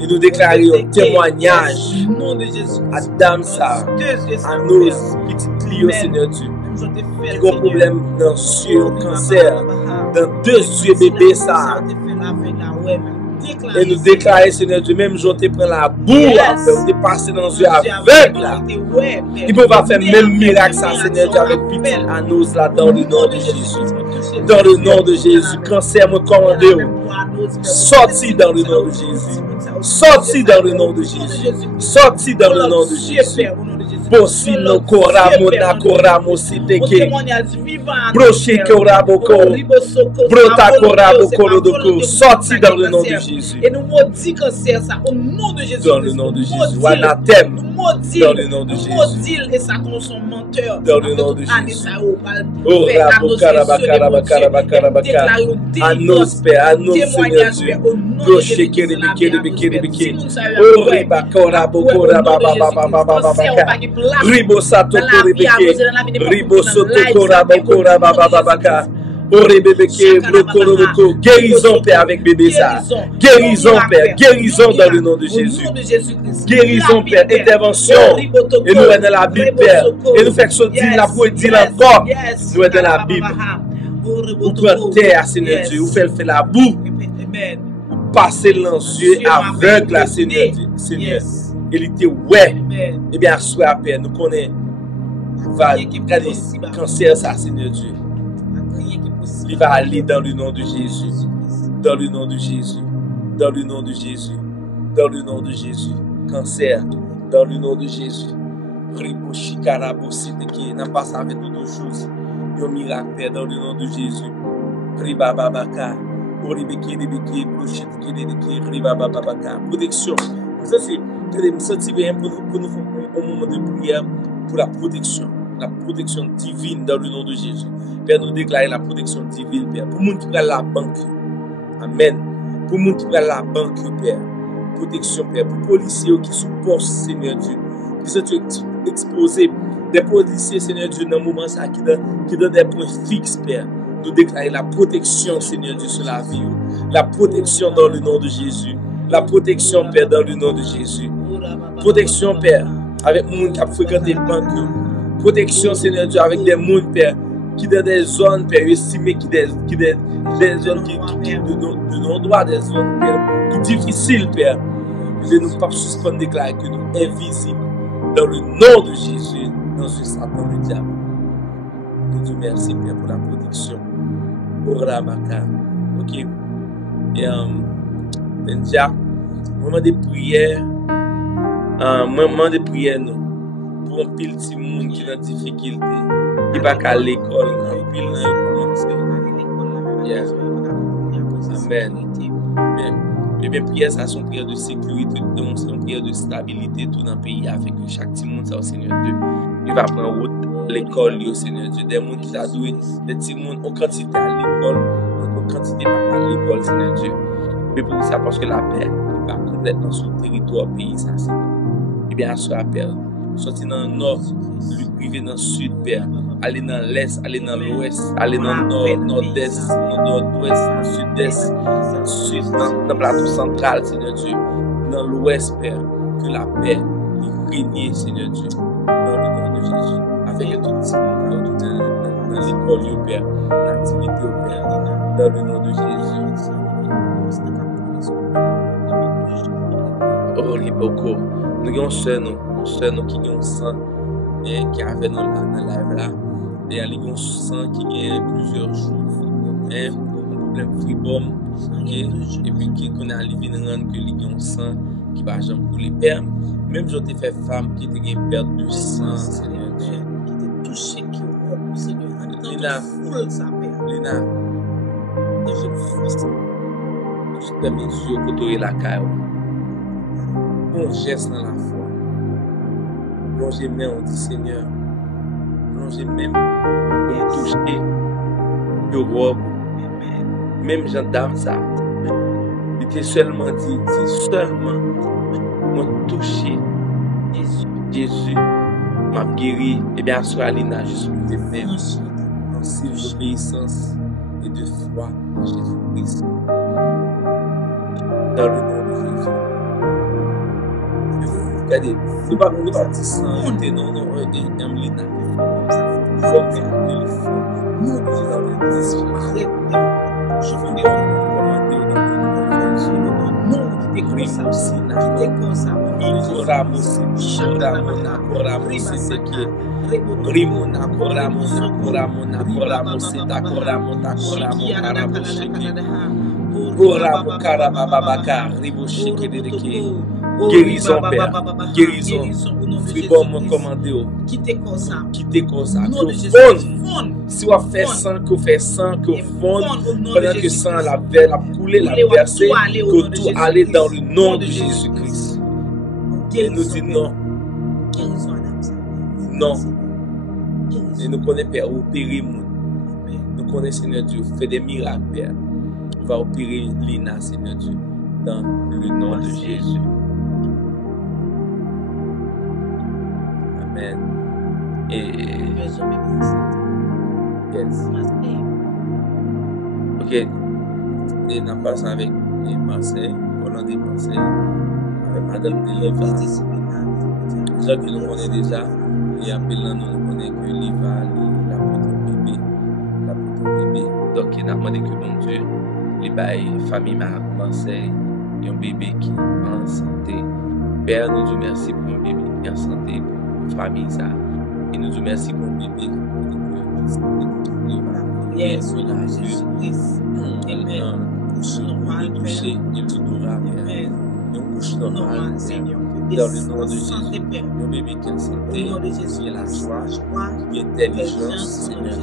Et nous déclarons un témoignage Au nom de Jésus. à Dame ça, à nos petits clients, Seigneur Dieu, qui ont problème dans sur cancer, dans 2 yeux bébés ça. Et nous déclarons, Seigneur Dieu, même jour tu prends la boue, tu passes dans les yeux aveugles là. Il peut pas faire même miracle ça, Seigneur Dieu, avec petit anneaux là dans le nom de Jésus. Dans le nom de Jésus, cancer me commande. Sorti dans le nom de Jésus. Sorti dans le nom de Jésus. Sorti dans le nom de Jésus. Bosino koramo na koramo siteke. Broché koramo ko. Brota koramo korodoko. Sorti dans le nom de Jésus. Et nous maudit cancer ça au nom de Jésus. Dans le nom de Jésus. Wanatem. Dans le nom de Jésus. Maudit et ça qu'on sont menteurs. Dans le nom de Jésus. Oh rabo karabaka. Annos Père, annos Seigneur Dieu. Broché keribiki. Oh riba korabo korababa. Ribo sato koribeke. Ribo soto korabaka. Orebebeke, brokoroboko. Guérison, Père, avec bébé ça. Guérison, Père. Guérison dans le nom de Jésus. Guérison, Père. Intervention. Et nous sommes dans la Bible, Père. Et nous faisons que ce la pour dire encore. Nous sommes dans la Bible. Vous prenez terre, Seigneur Dieu. Vous faites la boue. Vous passez dans les yeux aveugles, Seigneur Dieu. Seigneur. Il était ouais. Eh bien, soir, Père, nous connaissons. Vous allez cancer, ça, Seigneur Dieu. Il va aller dans le nom de Jésus. Dans le nom de Jésus. Dans le nom de Jésus. Dans le nom de Jésus. Cancer. Dans le nom de Jésus. Ribo Shikarabo Siteke. N'a pas ça avec toutes choses. Un miracle dans le nom de Jésus. Riba Babaka. Oribeke Debeke. Brochiteke Debeke. Riba Babaka. Protection. Ça c'est. Je me sens bien pour nous au moment de prière pour la protection divine dans le nom de Jésus. Père, nous déclarer la protection divine, Père. Pour nous qui prennent la banque. Amen. Pour nous qui prennent la banque, Père. Protection, Père. Pour les policiers qui sont postes, Seigneur Dieu. Qui sont exposés. Des policiers, Seigneur Dieu, dans le moment ça, qui donnent des points fixes, Père. Nous déclarer la protection, Seigneur Dieu, sur la vie. La protection dans le nom de Jésus. La protection, Père, dans le nom de Jésus. Protection, Père, avec les gens qui ont fréquenté le banque. Protection, Seigneur Dieu, avec des gens, Père, qui dans des zones, Père, estimées qui des zones de non-droit, des zones, Père, qui difficiles, Père. Ne nous pas suspendre, déclarer que nous invisibles dans le nom de Jésus, dans ce Satan, le diable. Nous te remercions, Père, pour la protection. Ok. Et, déjà, moment de prière, nous, pour un pile de monde qui est en difficulté, qui va à l'école, un pile dans commencer. Yes. Amen. Et bien, prière, ça, c'est une prière de sécurité, donc c'est une prière de stabilité tout dans le pays, afin que chaque petit monde, ça, au Seigneur Dieu, il va prendre route l'école, au Seigneur Dieu, des gens qui sont doués, des petits monde, en quantité à l'école, en quantité pas à l'école, Seigneur Dieu. Mais pour ça, parce que la paix n'est pas complètement sur le territoire pays, ça, c'est. Eh bien, sur la paix, sortir dans le nord, lui priver dans le sud, Père, aller dans l'est, aller dans l'ouest, aller dans le nord, nord-est, nord-ouest, dans le sud-est, dans le sud, dans le plateau central, Seigneur Dieu, dans l'ouest, Père, que la paix règne, Seigneur Dieu, dans le nom de Jésus, avec tout le monde dans l'école, Père, l'activité, Père, dans le nom de Jésus. Oh, les beaucoup. Nous avons sœur nous qui ont sang qui avait dans la live là. Et ils ont sang qui a plusieurs jours. Un problème fribom. Et puis qui connaît à l'ivine que les ont sang qui va jamais pour les pères. Même j'ai fait femme qui était une perte de sang, Seigneur Dieu. Qui était touchée, qui rompt, Seigneur. Lina, Lina. Et je force. Je t'ai mis sur le côté de la caille. Bon geste dans la foi. Plongez même, on dit Seigneur. Plongez même et toucher le robe. Même gendarme ça. Il était seulement dit, c'est seulement toucher Jésus. m'a guéri, et bien, sur Alina, je suis levé même en signe d'obéissance et de foi en Jésus-Christ. Dans le nom de Jésus. Regardez, nous ne pouvons pas dire sans unité, non, Lina. Comme ça, nous nous je veux dire, guérison, Père, guérison. Fribon m'a commandé. Quittez comme ça. Quittez comme ça. Si on fait sang, qu'on fait sang, qu'on fonde, pendant que sang la veille, la couler, la verser, que tout aller dans le nom de Jésus-Christ. Et nous disons non. Non. Et nous connaissons Père, opérer nous. Nous connaissons Seigneur Dieu, fait des miracles, Père. On va opérer Lina, Seigneur Dieu, dans le nom de Jésus. Amen. Et yes. Ok. Et on a passé avec Marseille, Hollande et Marseille, avec Madame Deliva. Ça que nous connaissons déjà. Et après là, nous connaissons que Liva, l'apôtre bébé. Donc, il a demandé que mon Dieu, les famille Marseille, et un bébé qui est en santé. Père, nous te remercions pour un bébé qui est en santé, pour la famille. Ça. Et nous te remercions pour un bébé qui est Jésus-Christ. Amen. Couche normale, touché, il te donnera. Amen. Une couche normale, Seigneur. Dans le nom de Jésus. Un bébé qui est en santé, qui est la joie, qui est intelligence, Seigneur.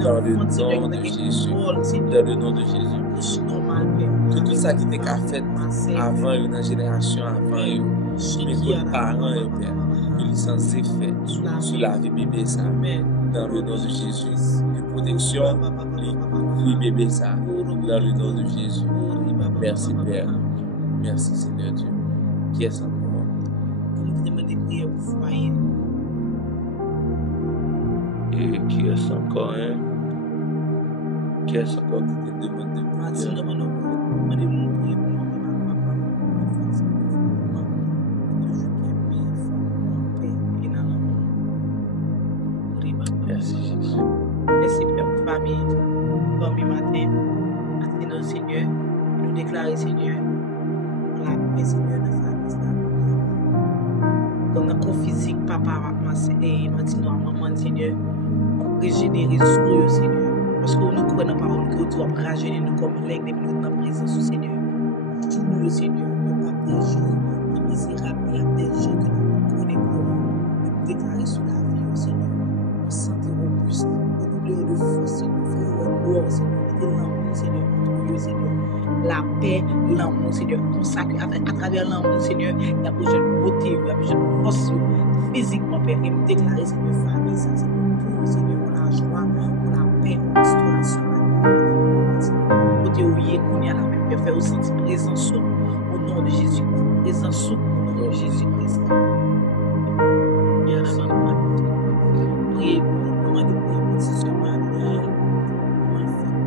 Dans le nom de Jésus. Dans le nom de Jésus. Que tout ça qui était fait avant une génération, avant mes parents, Père, que les sens effets sur la vie bébé, ça. Dans le nom de Jésus. De protection, oui, bébé, ça. Dans le nom de Jésus. Merci, Père. Merci, Seigneur Dieu. Qui est encore? Et qui est encore, hein? Qui est encore qui te demande de prier? Merci Jésus. Merci Père pour famille. Bon matin. Merci notre Seigneur. Nous déclarer Seigneur. La paix Seigneur de famille. Comme le corps physique, papa, et maintenant, maman, Seigneur, régénérer sur Seigneur. Parce que nous croyons dans la parole que tu vas rajeunir nous comme l'aigle depuis notre présence, Seigneur. Nous, le Seigneur, ne pas des jours misérables, il y a des jours que nous connaissons. Nous déclarer sur la vie, Seigneur. Nous santé robuste, nous oublions de force, Seigneur. Faisons gloire, Seigneur. Mettez l'amour, Seigneur, entre eux, Seigneur. La paix, l'amour, Seigneur. Consacré à travers l'amour, Seigneur. Il y a besoin de beauté, il y a besoin de force physiquement, Père. Et me déclarer, Seigneur, famille, ça, Seigneur, pour Seigneur, pour la joie, pour la paix, pour l'histoire, côté où il y a la même Père, faire ressentir présence au nom de Jésus-Christ. Présence au nom de Jésus-Christ. Priez pour nous, comment de prier pour ce soir, comment le faire pour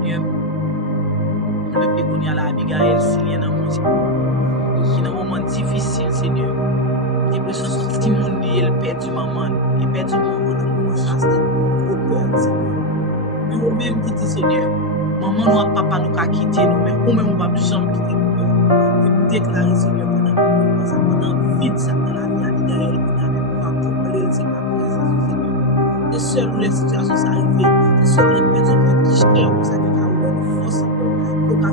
Seigneur, je me fais connaître à la Abigail, s'il y a un moment qui est un moment difficile, Seigneur. J'ai besoin de son petit monde, il perd du maman, il perd du maman dans le moment, ça c'est trop peur, Seigneur. Mais au même titre, Seigneur, maman ou papa nous a quitté nous, mais ou même on va jamais quitter nous. Et nous déclarer, Seigneur, pendant vite ça dans la vie Abigail, qu'on a même pas combler, c'est ma présence, Seigneur. Les seules où les situations s'arrivent, les seules les personnes qui cherchent pour ça, qui ont une force encore, pour faire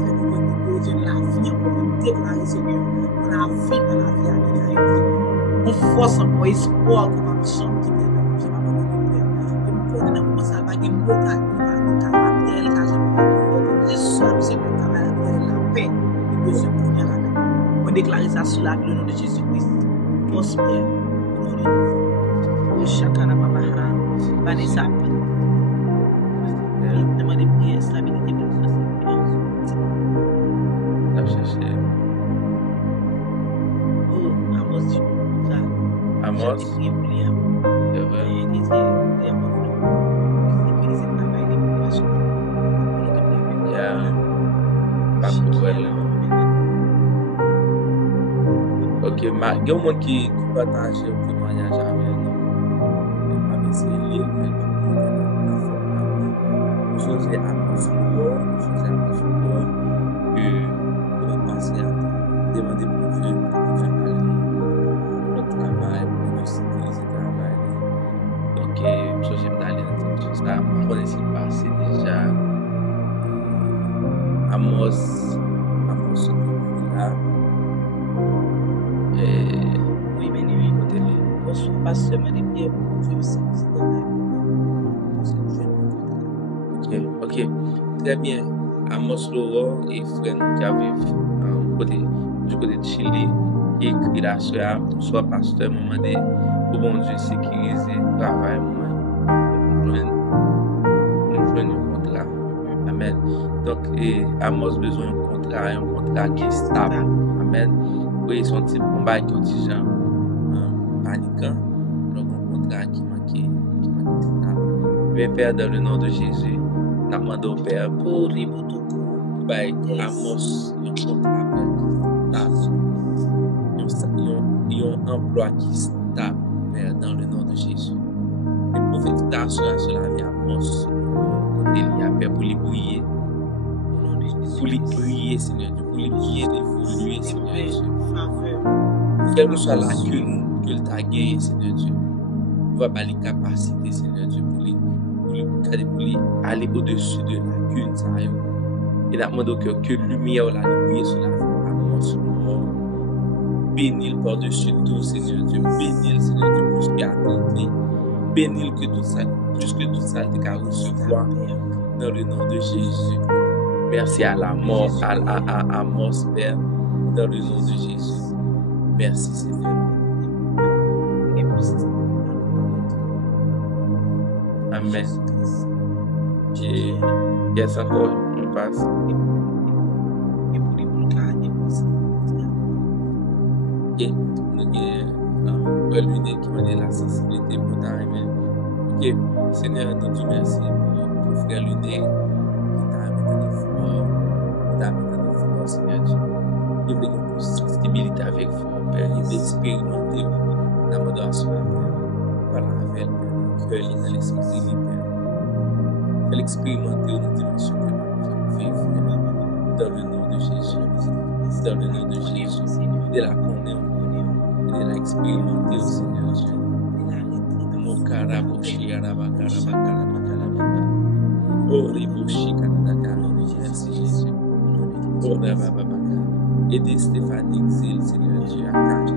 nous de la vie encore, nous déclarer, Seigneur, dans la vie Abigail, on force encore espoir qu'on va me chanter quitter nous, je vais m'abandonner, Père. Et nous connaissons comment ça va, il y a un mot qui les seuls, Seigneur, qui va la paix, et besoin de la paix. On déclare ça sur la vie, le nom de Jésus-Christ. Force, Père, au nom de Jésus. Chacun Papa, Vanessa, demandez prière, stabilité pour nous. Amos. C'est vrai. Yeah. Pas de problème. Ok, il y a un monde qui partage un témoignage avec nous. Il va pas essayer de lire, mais il va pas la forme. Nous sommes à Amos que nous passer à demander pour Dieu, notre travail, pour nous sécuriser le travail. Donc, je suis allé dans cette chose-là. Je connais ce qui passé déjà. Amos là. Oui, mais lui, bonsoir, pas seulement des prières pour Dieu, c'est Ok. Très bien. Amos Laurent et frère qui vivent du côté de Chili, qui écrit la soeur, soit pasteur, moment donné, pour bon Dieu sécuriser le travail, nous jouons un contrat. Amen. Donc, Amos besoin d'un contrat qui est stable. Amen. Oui, son type de combat qui est urgent, paniquant, donc un contrat qui manque stable. Mais Père, dans le nom de Jésus, nous demandons au Père pour Amos un contrat stable, un emploi qui est stable, Père, dans le nom de Jésus. Et prophétisation sur la vie Amos, côté lié à Père, pour les prier. Pour les prier, Seigneur Dieu, pour les prier d'évoluer, Seigneur Dieu. Quelle que soit la lacune que tu as gagnée, Seigneur Dieu, tu vas pas les capacités, Seigneur Dieu, pour les aller au-dessus de la lacune, ça y est. Et nous demandons que lumière la brille sur la vie. Amos, bénis-le par-dessus tout, Seigneur Dieu. Bénis-le, Seigneur Dieu, plus qu'attendre. Bénis-le que tout ça, plus que tout ça, tu as recevoir dans le nom de Jésus. Merci à la mort, à Amos, Père, dans le nom de Jésus. Merci, Seigneur. Amen. Yes, encore, on passe. Ok, nous avons l'unité qui m'a donné la sensibilité pour t'arriver. Ok, Seigneur, nous te remercions pour frère Luné qui t'a amené de foi, Seigneur Dieu. Il veut une sensibilité avec vous, Père, il veut expérimenter la modération, par la révèle, Père, que l'il dans l'esprit de Père. Il veut expérimenter une dimension que nous vivons, dans le nom de Jésus, dans le nom de Jésus, de la connaître, de la expérimenter, Seigneur Dieu. Merci Jésus. Aidez Stéphanie Exil, Seigneur Dieu, à cacher.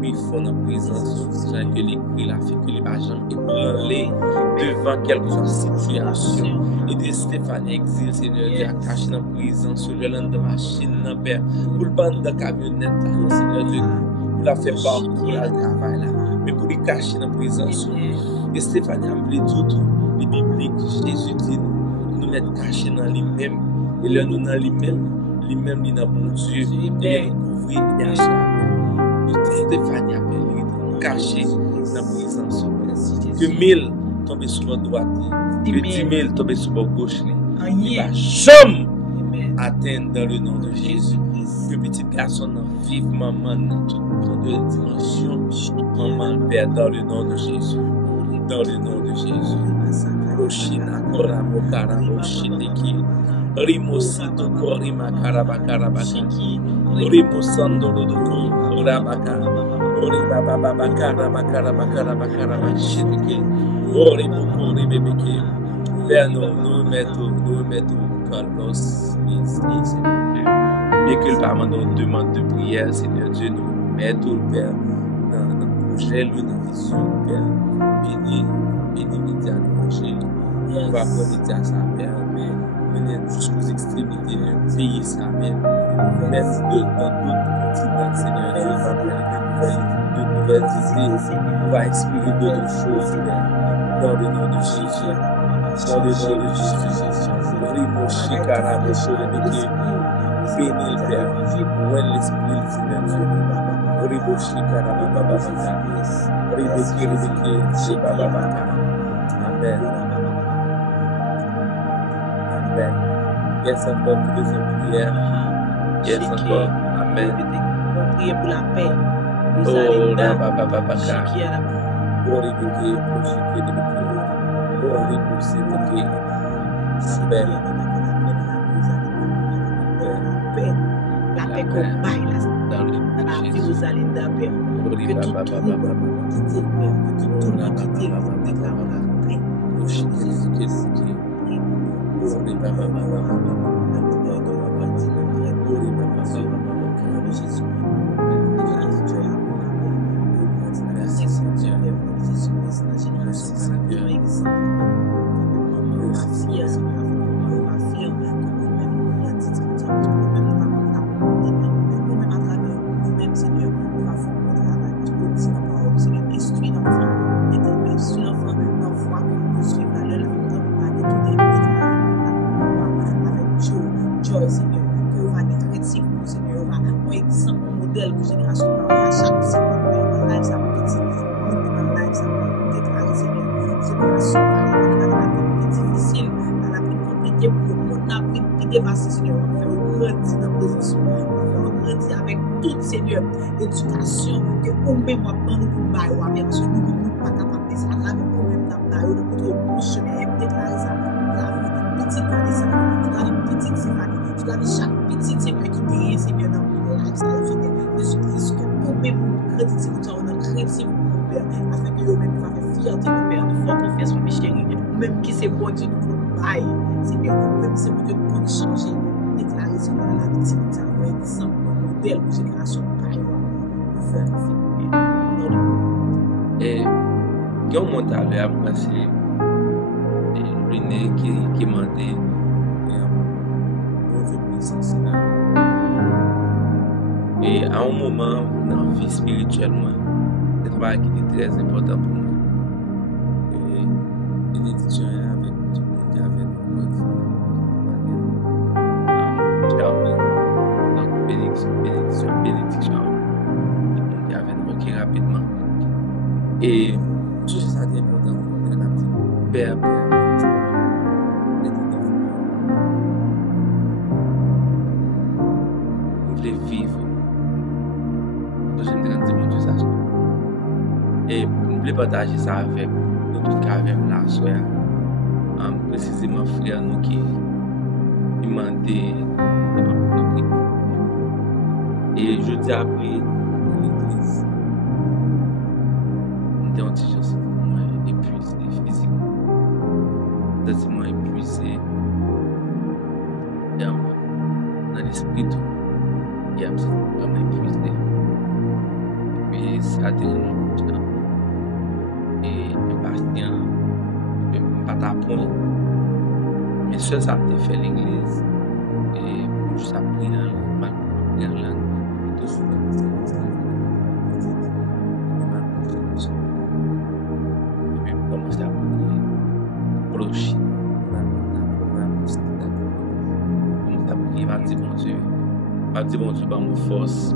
Puis font en présence de gens que l'écrit la fait que les agents ébranlés devant quelque chose situation. Aidez Stéphanie Exil, Seigneur Dieu, à cacher dans présence sur le land de machine, Père, pour le bande de camionnette, Seigneur Dieu, pour la faire parcours le travail là, mais pour les cacher dans présence. Et Stéphanie a voulu tout, les bibliques, Jésus dit nous mettre cachés dans lui-même, et là nous dans lui-même, lui-même il n'a bon Dieu, il nous couvrir et acheter. Stéphanie a appelé caché dans présence. Que 1000 tombent sur votre droite, que 10 000 tombent sur votre gauche. Il va jamais atteindre dans le nom de Jésus. Que petit garçon vive maman dans toute grande dimension. Maman Père dans le nom de Jésus. Dans le nom de Jésus. Roshina Koramo Karamo Shindiki. Rimosito Korima Karabakarabaki. Rimosando Lodoko. Rabaka. Père, nous mettons Carlos, bien que le Parlement nous demande de prière, Seigneur Dieu, nous mettons le Père dans le projet, dans la vision, Père, bénis médias de projet, on va profiter à ça, Père, mais mener jusqu'aux extrémités du pays, ça, même, mettre dans d'autres continents, Seigneur Dieu, va prendre de nouvelles idées, on va expliquer d'autres choses, Père, dans le nom de Jésus. Dans le nom de Jésus, Rimoshi Karabo Sorebeke, bénis le Père, où est l'Esprit, Seigneur Dieu, Riboshi Karabababaka. Ribiki, Shibababaka. Amen. Amen. Yes, encore pour deuxième prière. Yes, encore. Amen. On prie pour la paix. Oh, Rabababaka. Oh, Ribiki, Boshiki, Ribiki. Oh, Riboshi, Ribiki. Amen. La paix qu'on baille dans la vie aux allées de paix. Que tout trouble quitte le Père, que tout tourment quitte le Père, déclare la paix. Avec toute Seigneur éducation que nous-mêmes nous pour bailler parce que nous ne pas capables de ça à travers nous-mêmes dans notre bon chemin et déclarer ça la vie petite Vanessa, la vie petite Stéphanie, la vie chaque petite Seigneur qui gagne Seigneur dans notre life Seigneur Jésus-Christ que nous-mêmes nous créditifs nous créditifs mon Père afin que nous-mêmes nous fassions fierté mon Père nous faisons confiance mes chéris même qui c'est bon Dieu nous bailler Seigneur même c'est bon Dieu pour changer déclarer Seigneur la vie petite exemple modèle pour génération pour faire et quand on monte à l'heure moi c'est René qui m'a dit et à un moment dans la vie spirituelle c'est un travail qui était très important pour moi et l'édition avec tout le monde qui avait bénédiction qui avait manqué rapidement et tout ça c'est important pour moi la petite père vous voulez vivre je me dis mon Dieu ça et vous voulez partager ça avec nous qui avons la soeur précisément frère nous qui demandait et je dis après l'église, on était sentiment épuisé physiquement, sentiment épuisé dans l'esprit tout, et vraiment épuisé. Et puis ça a été et impatient, je ne vais pas t'apprendre. Mais ça a été fait l'église et juste après en langue. m'a dit bon Dieu, me force.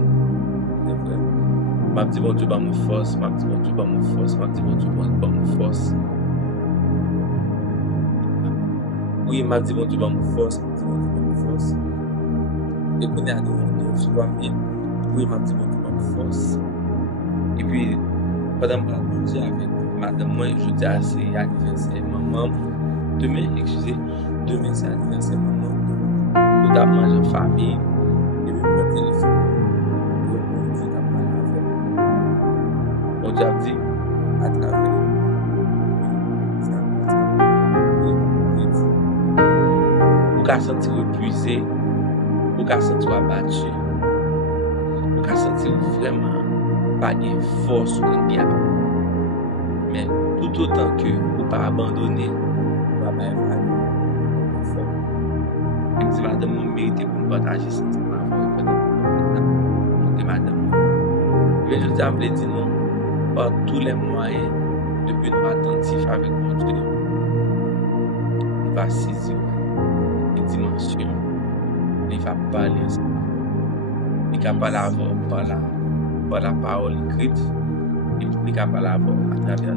M'a dit bon Dieu, me force. M'a dit bon Dieu, me force. M'a dit bon Dieu, me force. Oui, m'a dit bon Dieu, me force. M'a dit bon Dieu, me force. Et qu'on est à nous, souvent bien. Oui, m'a dit bon Dieu, me force. Et puis, pendant que je dis avec madame, moi, je dis à c'est anniversaire maman. Demain, excusez, demain c'est anniversaire maman. Nous avons mangé en famille. Et puis, le téléphone. On a dit à travers vous pouvez sentir épuisé, vous pouvez sentir abattu, vous pouvez sentir vraiment pas de force ou de bien. Mais tout autant que vous ne pas abandonner, vous ne pas évaluer. Même si madame m'a mérité pour me partager ce sentiment avec madame. Mais je vous ai dit non. Par tous les moyens, depuis nous attentifs avec mon Dieu, nous va saisir les dimensions, il va parler ensemble, il va parler avant, par là, par la parole écrite, et puis il est capable d'avoir à travers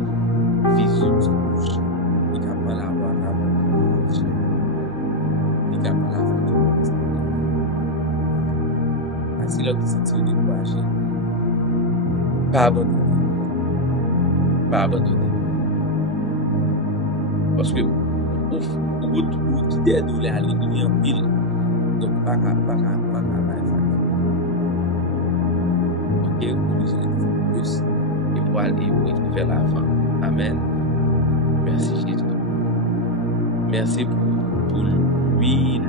la vision, il est capable d'avoir à travers le projet, il est capable d'avoir tout le monde. Si l'autre s'est découragé, pas abandonner. Pas abandonner. Parce que, ou qui t'aide ou les aller en pile, donc pas qu'à ok, vous lisez plus et pour aller vers l'avant. Amen. Merci Jésus. Merci pour lui.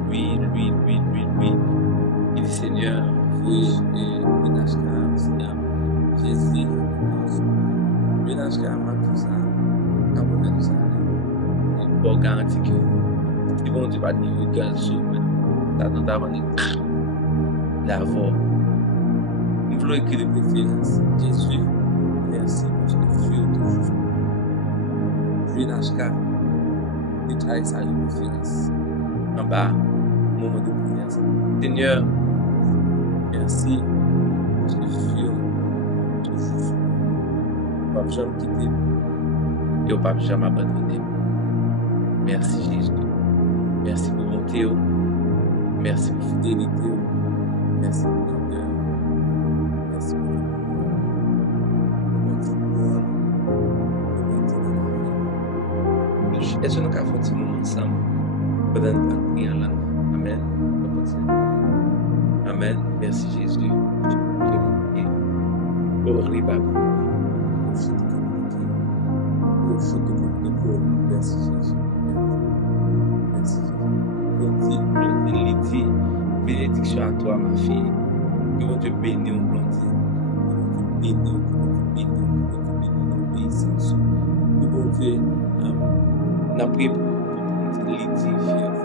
Il dit Seigneur, vous Seigneur, Jésus, ménage carrément tout ça, capable tout ça. Et pour garantir que si bon Dieu va dire regarde sur ça dans ta vie, d'abord, nous voulons écrire de préférence. Jésus, merci parce que tu es toujours. Ménage carrément, déclarer ça de préférence. En bas, moment de prière. Seigneur, merci parce que tu es toujours. Pas jamais quitter et pas jamais abandonner. Merci Jésus. Merci pour bonté. Merci pour fidélité. Merci pour grandeur. Merci pour est-ce que nous avons fait un moment ensemble pendant nous prier là? Amen. Amen. Merci Jésus. Oh, les babes. Merci Jésus. Merci Jésus. Bénédiction à toi, ma fille. Que vous te bénisse, Blondine. Que vous te bénisse, obéissance. Que bon Dieu, n'a pris pour Lydie,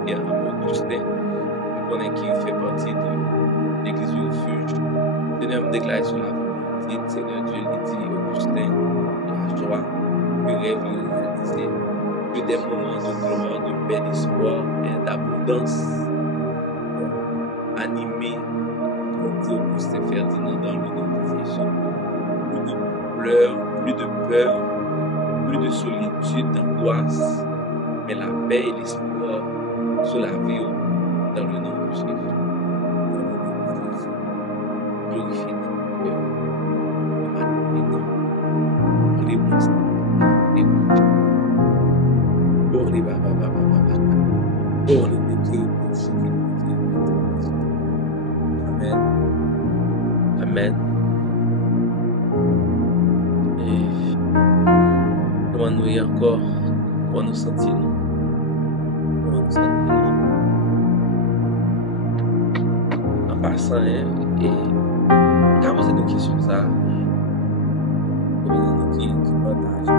fière à Augustin. Nous connaissons qui fait partie de l'église du refuge. Seigneur, me déclare sur la vie. Seigneur Dieu, Lydie, Augustin, la joie, le rêve, le réaliser. Que des moments de gloire, de paix, d'espoir et d'abondance animés pour dire Augustin Ferdinand dans le nom de Jésus. Plus de pleurs, plus de peur, plus de solitude, d'angoisse, mais la paix et l'espoir sur la vie dans le nom de Jésus. Dans le nom de Jésus. Glorifie notre Père. Qu'il est bon. Pour les baba. Pour les métiers, pour ceux qui les Amen. Amen. Et comment nous y encore, comment nous sentir-nous? Comment nous sentir-nous? En passant, et quand vous avez des questions, ça, comment nous qui partagent?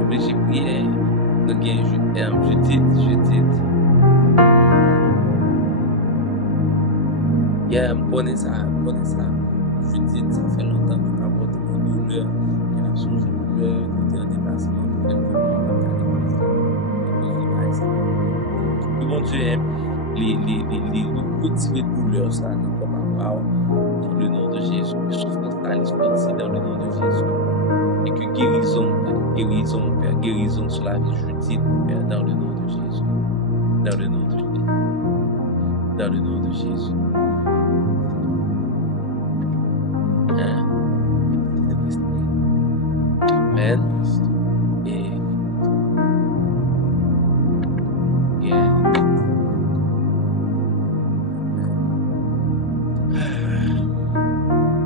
Obligé de prier, nous avons je dis. Yeah, je connais ça. Je dis, ça fait longtemps que je n'ai pas porté mon douleur. Il y a changé de douleur, côté en déplacement, pour quelques mois, le bon Dieu aime les retirer de douleur, ça, dans le nom de Jésus. Que souffrance allait sortir dans le nom de Jésus. Et que guérison, Père, guérison sur la vie Judith, Père, dans le nom de Jésus. Dans le nom de Jésus. Dans le nom de Jésus. Amen. Et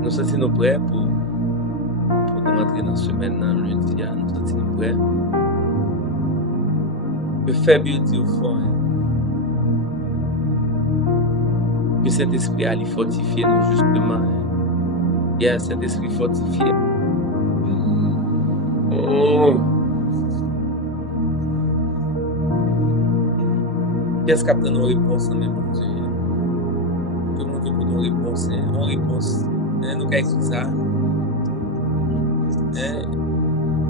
nous sommes prêts pour nous rentrer dans la semaine, dans lundi. Nous sommes prêts. Le faible dit au fond. Que cet esprit allait fortifier nous justement. Il y a cet esprit fortifié. Oh. Qu'est-ce qu'après nos réponses, mon Dieu? Que mon Dieu pour nos réponses, en réponse. Nous avons ça.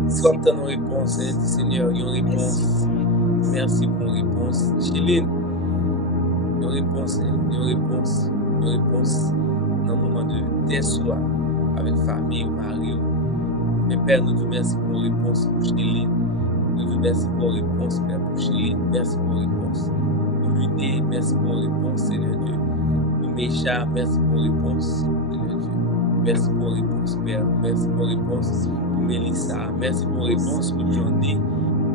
Si on obtient nos réponses, Seigneur, il y a une réponse. Merci pour une réponse. Chiline, il y a une réponse. dans le moment de déçoir avec famille ou mari. Mais Père, nous te remercions pour la réponse pour Chéline. Nous te remercions pour la réponse, Père, pour Chéline. Merci pour la réponse. Pour l'unité, merci pour la réponse, Seigneur Dieu. Pour Mécha, merci pour la réponse, Seigneur Dieu. Merci pour la réponse, Père. Merci pour la réponse pour Mélissa. Merci pour la réponse pour Johnny.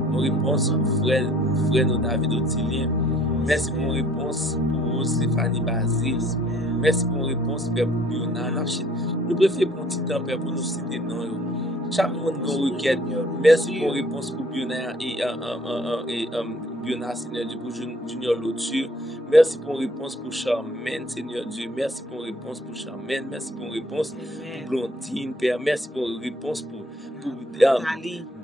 Pour la réponse pour frère nous David Otilien. Merci pour la réponse pour Stéphanie Basile. Merci pour la réponse, Père, pour Biona. Nous préférons pour un petit temps, Père, pour nous citer non. Chaque monde qu'on requête. Merci pour la réponse pour Biona et Biona, Seigneur Dieu, pour Junior Loture. Merci pour la réponse pour Charmaine, Seigneur Dieu. Merci pour la réponse pour Charmaine. Merci pour la réponse pour Blondine, Père. Merci pour la réponse pour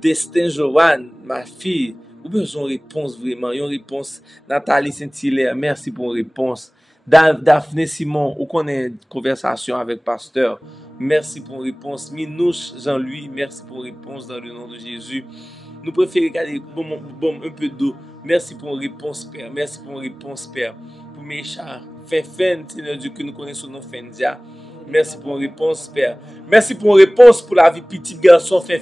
Destin Joanne, ma fille. Ou besoin de réponse vraiment. Une réponse. Nathalie Saint-Hilaire, merci pour la réponse. Daphné Simon, ou qu'on ait une conversation avec pasteur. Merci pour la réponse. Minouche Jean-Louis, merci pour la réponse dans le nom de Jésus. Nous préférons garder un peu d'eau. Merci pour la réponse, Père. Merci pour la réponse, Père. Pour mes chars, Fin, Seigneur Dieu, que nous connaissons nos Fendia. Merci pour la réponse, Père. Merci pour la réponse pour la vie petit garçon, Fin,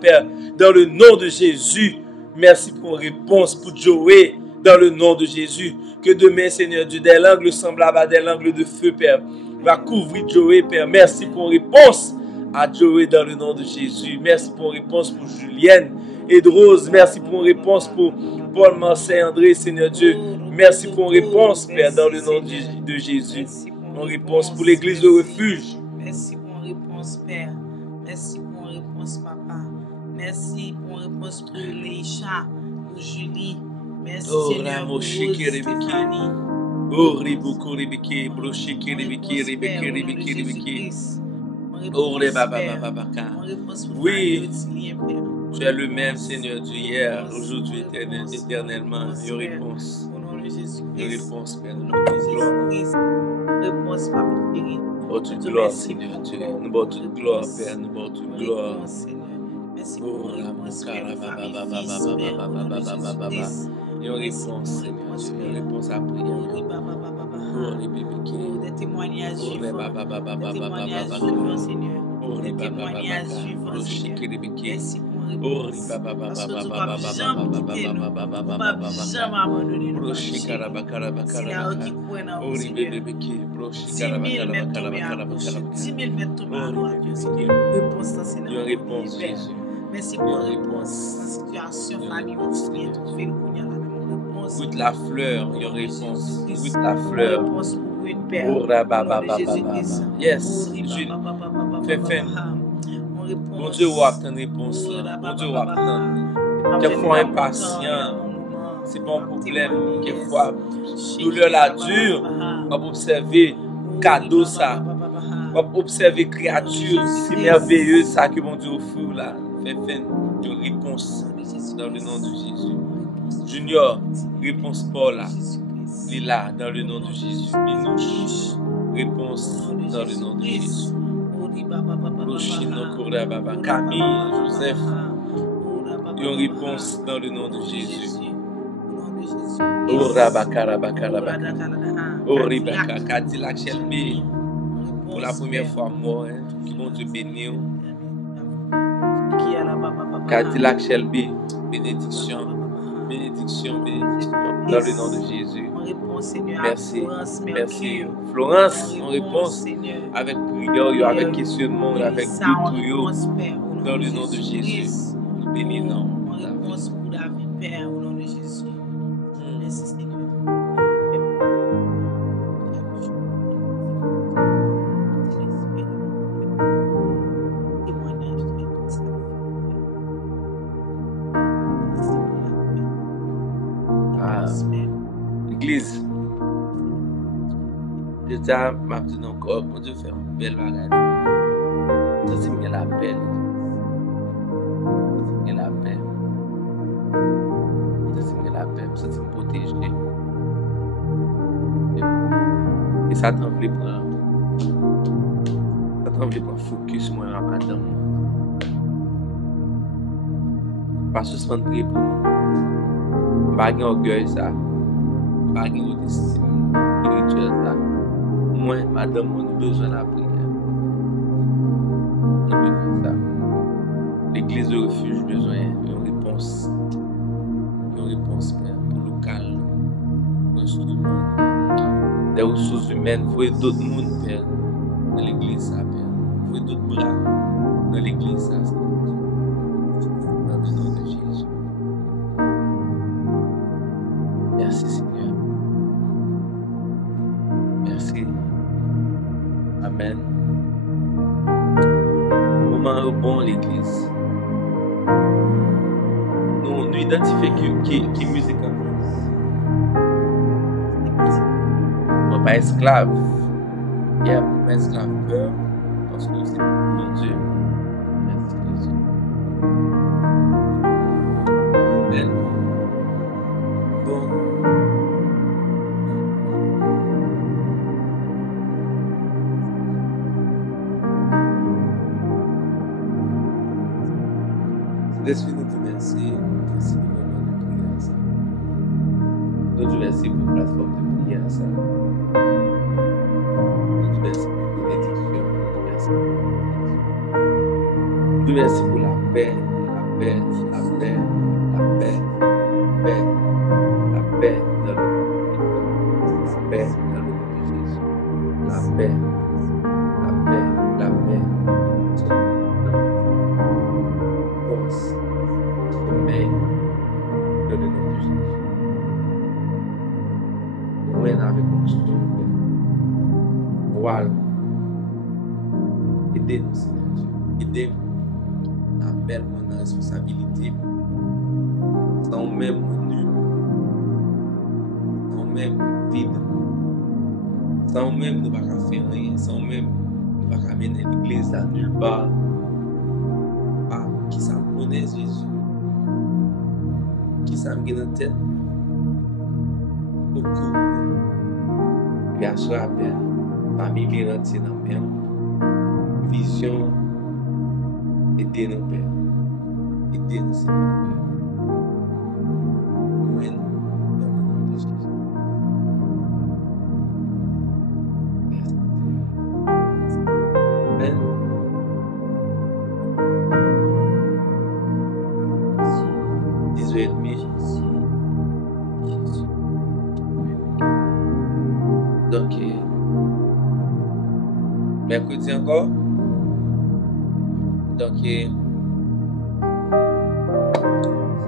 Père. Dans le nom de Jésus. Merci pour la réponse pour Joey. Dans le nom de Jésus, que demain, Seigneur Dieu, des langues semblables à des langues de feu, Père, va couvrir Joey, Père. Merci pour une réponse à Joey dans le nom de Jésus. Merci pour une réponse pour Julienne et Rose. Merci pour une réponse pour Paul, Marseille, André, Seigneur Dieu. Merci pour une réponse, Père, dans le nom de Jésus. Une réponse pour l'église de refuge. Merci pour une réponse, Père. Merci pour une réponse, Papa. Merci pour une réponse pour Lécha, pour Julie. Merci, Seigneur, pour Stéphanie. Oh, Riboko, Ribiki, Brochiki, Ribiki, Ribiki, Ribiki, Ribiki. Oh, Rebabababaka. Oui, tu es le même, Seigneur Dieu, hier, aujourd'hui, éternellement. Une réponse. Une réponse, Père. Réponse, Papa chéri. Oh, toute gloire, Seigneur Dieu. Nous bons toute gloire, Père. Nous bons toute gloire. Merci pour la réponse, Père. Une réponse, Seigneur Dieu. Une réponse à prière. Des témoignages vivants. Des témoignages vivants, Seigneur. Des témoignages vivants, Seigneur. Merci pour la réponse. Parce que tu ne vas jamais quitter nous. Tu ne vas jamais abandonner nous. C'est là qui croit dans nous, Seigneur. 10 000 mètres tombés à gauche, 10 000 mètres tombés à droite, Seigneur. Réponse, c'est là. Une réponse, Jésus. Merci pour la réponse. La situation famille, on se vient tout fait le coup. Goûte la fleur, une réponse. Goûte la fleur. Réponse pour une paix. Oh, Jésus-Christ. Yes. Fais. Mon Dieu, on attend une réponse. Mon Dieu, on attend. Quelquefois impatient. C'est pas un problème. Quelquefois, douleur la dure. On va observer cadeau ça. On va observer créature. C'est merveilleux ça que mon Dieu offre là. Fais une réponse dans le nom de Jésus. Junior, réponse Paul là. Lila, dans le nom de Jésus. Minouche, réponse dans le nom de Jésus. Camille, Joseph, une réponse dans le nom de Jésus. Oh, Rebecca, Cadillac Shelby, pour la première fois, moi, qui vont te bénir. Cadillac Shelby, bénédiction. Bénédiction, dans le nom de Jésus. Merci. Florence, on réponse avec prière, avec questionnement, avec tout, dans le nom de Jésus. Nous bénissons. Réponse pour David, Père, au nom de Jésus. Merci, Seigneur. L'église, je dis à ma petite encore, pour Dieu faire une belle bagarre. Ça, c'est bien la paix. C'est bien la paix. C'est bien la paix. Ça, c'est me protéger. Et ça t'en voulait prendre. Ça t'en voulait prendre focus, moi, à madame. Pas suspendre prier pour nous. Pas d'orgueil, ça. Pas de haute estime spirituelle, ça. Moi, madame, on a besoin de la prière. On a besoin de ça. L'église de refuge besoin d'une réponse. Une réponse, Père, pour le local, pour l'instrument. Des ressources humaines, vous voyez d'autres mondes, Père, dans l'église, ça, Père. Vous voyez d'autres bras dans l'église, ça, Seigneur. Dans le nom de Jésus. Merci, Seigneur. Merci. Amen. Moment bon, l'église. Nous identifions qui musique en France. On pas esclave. Il y a pas esclave peur parce que c'est mon Dieu. Merci Jésus. Amen. Bon. Laisse-moi nous te remercier. Merci pour le moment de prière à ça. Nous te remercions pour la plateforme de prière à ça. Nous te remercions pour bénédiction. Nous te remercions pour la paix, la paix, la paix, la paix, la paix, la paix dans le nom de Jésus. La paix, la paix, la paix. Force, sommeil, dans le nom de Jésus. Moyen avec mon souffle, voile. Aidez-nous, Seigneur Dieu. Aidez-nous à mettre nos responsabilités. Sans même nul, sans même vide, sans même ne pas faire rien, sans même ne pas amener l'église à nulle part. Ah, qui ça me connaît Jésus? Qui ça me gagne en tête? Aucun. Bien sûr, Père, famille qui rentre dans le même. Vision, aidez-nous, Père. Aidez-nous, Seigneur. Oui, dans le nom de Jésus. Merci. Amen. 18h30. Donc, mercredi encore. Donc, c'est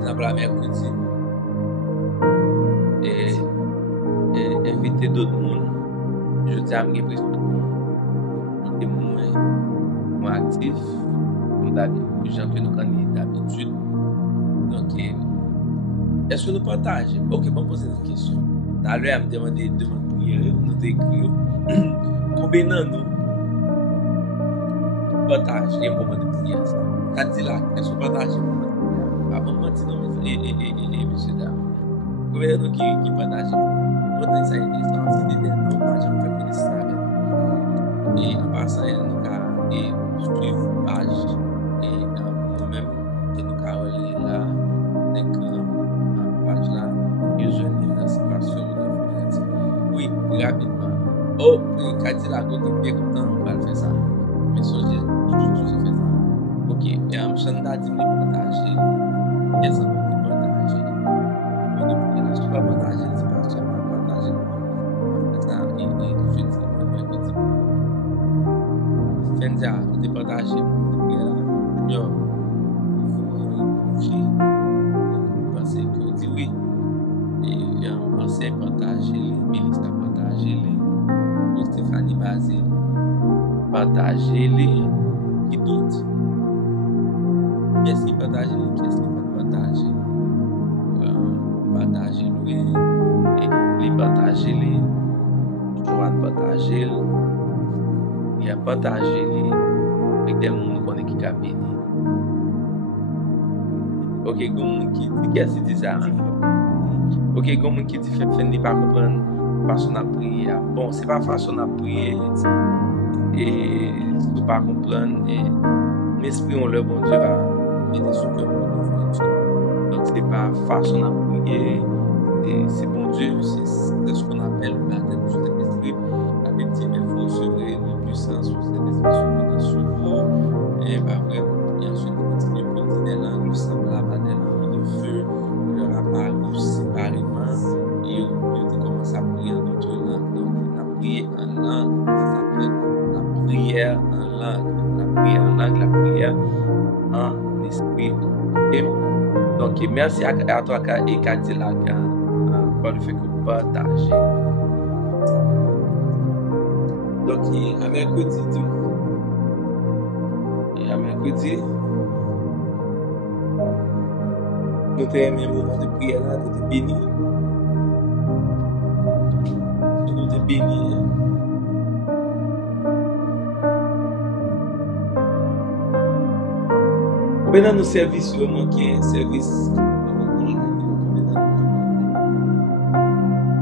la mercredi. Et inviter d'autres monde. Je dis à mes presque tout le monde moins actif, comme d'habitude, les gens que nous connaissons d'habitude. Donc, est-ce que nous partageons? Ok, bon, poser une question. Tout à l'heure, elle me demandait de prière, nous écrire. Combien de nous partagent les moments de prière? Quand dit là, est-ce que vous partagez les moments de prière? Avant de mentir, non, monsieur dame. Combien de nous qui partagent? Moi, ça a été ça, c'est des noms, moi, je me fais connaître ça avec. Et en passant, nous avons suivre page. Et nous-mêmes, nous avons là, page là, et je n'ai dans cette page sur oui, rapidement. Oh, quand il a goûté bien content, on va faire ça. Mais ça, j'ai fait ça. Ok, et je suis en train de partager. Qu'est-ce qu'on peut partager? Je ne peux pas partager, c'est pas ça, je ne peux pas partager. Ça, et je dis, mercredi. Fendia, je vais partager. Yo, j'ai pensé que dit oui. Et pensé partager, Mélissa partager, Stéphanie Basile partager, qui d'autre? Qu'est-ce qui partage, qu'est-ce qui pas partager? Partager, les partager, les Joanne partager, il y a partager avec des gens qui ont béni. Ok, quelqu'un qui dit qu'est-ce qu'il dit ça? Ok, quelqu'un qui dit fait n'est pas comprendre façon à prier. Bon, c'est pas façon à prier et ne pas comprendre. L'esprit on le bon Dieu va mettre sous cœur pour nous. Donc c'est pas façon à prier. C'est bon Dieu, c'est ce qu'on appelle le baptême du Saint-Esprit. La Bible dit même Ok, merci à toi et Cadillac pour le fait que vous partagez. Donc, à mercredi, et à mercredi, nous avons un moment de prière là, nous sommes bénis. Nous sommes bénis. Pendant nos services, il manque un service.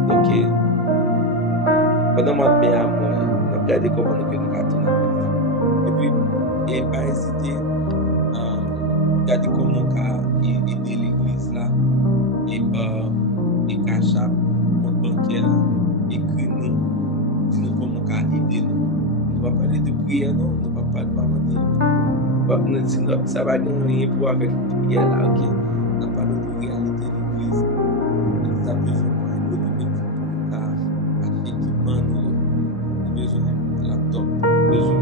Donc, pendant le mois de mai, on a regardé comment nous pouvons tourner avec ça. Et puis, et pas hésiter à regarder comment on peut aider l'église là. Et cash app, compte bancaire, écrit nous, si nous comment on peut aider nous. On va parler de prière, non? On va pas parler de ça va gagner pour avec prière là, ok? On va parler de réalité de l'église. Ça a besoin de économique pour acheter équipement, nous besoin de laptop, besoin de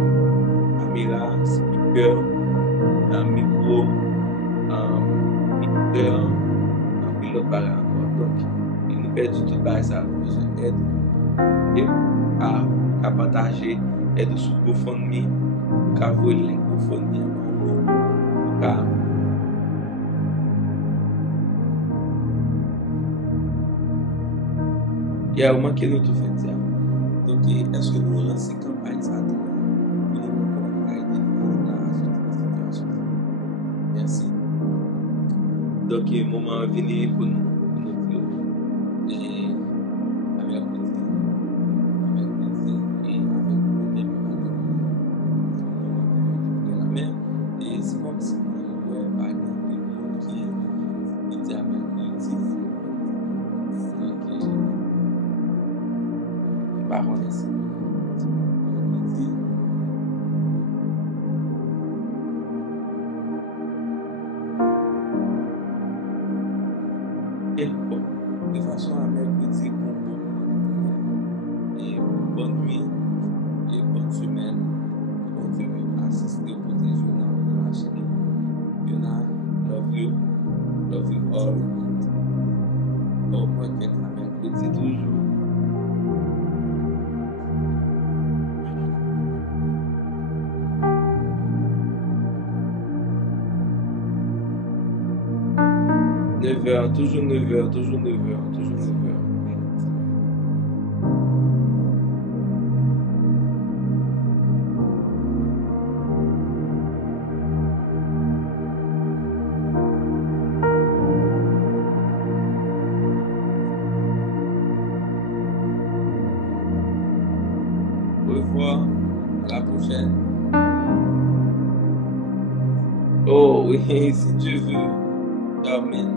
caméra, speaker, micro, mixeur, pilote par encore. Donc, il nous perd tout ça, nous besoin d'aide. Et à partager, aide sur GoFundMe, à voler les GoFundMe à il y a un moment que nous tout fait ça. Donc, est-ce que nous lançons une campagne ça pour nous aider la situation? Merci. Donc, le moment est venu pour nous dire à mercredi et avec nous-mêmes et c'est comme si on avait par exemple qui était à mercredi. Baron ici. Et bon, de façon à mercredi, et bonne nuit et bonne semaine. Bon Dieu assiste au protéger dans la chaîne. You know, love you all. Au moins qu'être à mercredi toujours. Toujours 9h. Au revoir, à la prochaine. Oh oui, si Dieu veut. Amen.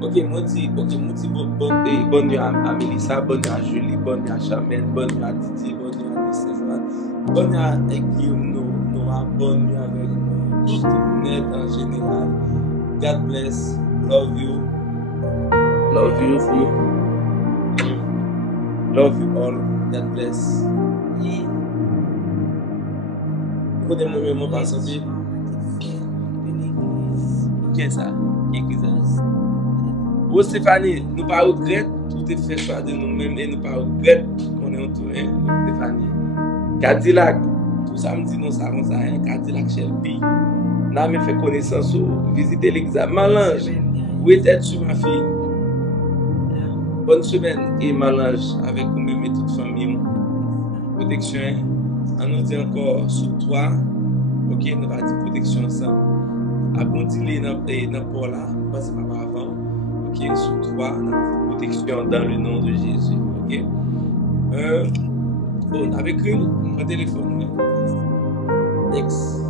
Ok, moi dis bonne nuit à Mélissa, bonne nuit à Julie, bonne nuit à Charmaine, bonne nuit à Titi, bonne nuit à Cézanne, bonne nuit à Guillaume, Noah, bonne nuit avec Net en général. God bless, love you all, God bless. Prenez mon mémoire par sa vie. Qu'est-ce ça? Vous Stéphanie, nous pas regret, tout est fait choix de nous-mêmes et nous pas regret qu'on est entouré. Stéphanie. Cadillac, tout ça me dit non, ça avance à rien. Cadillac Shelby. N'a me fait connaissance, visiter l'église. Malange, où étais-tu ma fille? Bonne semaine et Malange avec vous-même et toute famille. Protection. On nous dit encore sous toi, ok, nous va dire protection ensemble. Abondis-les dans le là, parce que pas avant, ok, sous toi, protection dans le nom de Jésus, ok. On avait écrit un téléphone, protection,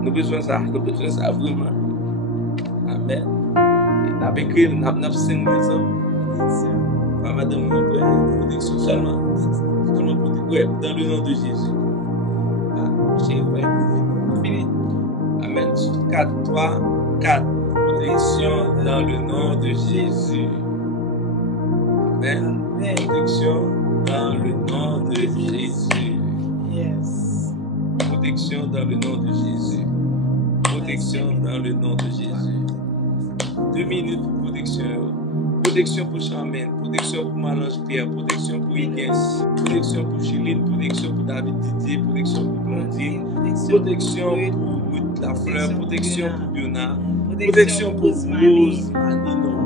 nous avons besoin de ça vraiment. Amen. On avait écrit, on a 5 maisons. Pas madame, protection seulement. Dans le nom de Jésus. Fini. Amen. 4, 3, 4. Protection dans le nom de Jésus. Amen. Protection dans le nom de Jésus. Protection dans le nom de Jésus. Protection dans le nom de Jésus. 2 minutes pour protection. Protection pour Charmaine, protection pour Malange Pierre, protection pour Higgins, protection pour Chiline, protection pour David Didier, protection pour Blondine, protection pour Ruth Lafleur, protection pour Biona, protection pour Rose,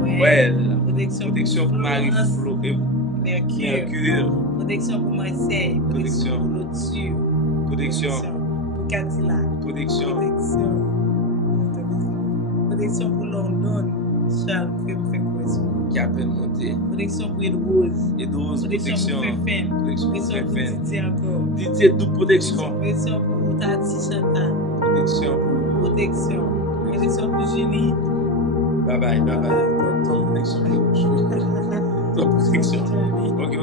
Noël, protection pour Marie-Flo, Mercure, protection pour Marseille, protection pour Lotus, protection pour Cadillac, protection pour London, Charles, qui a peine monté, protection pour Edrose, protection pour Fefen, protection pour Fefen, Didier encore, Didier double protection, protection pour Tati Chantal, protection pour Julie. Bye bye. Top protection. Top protection. Ok.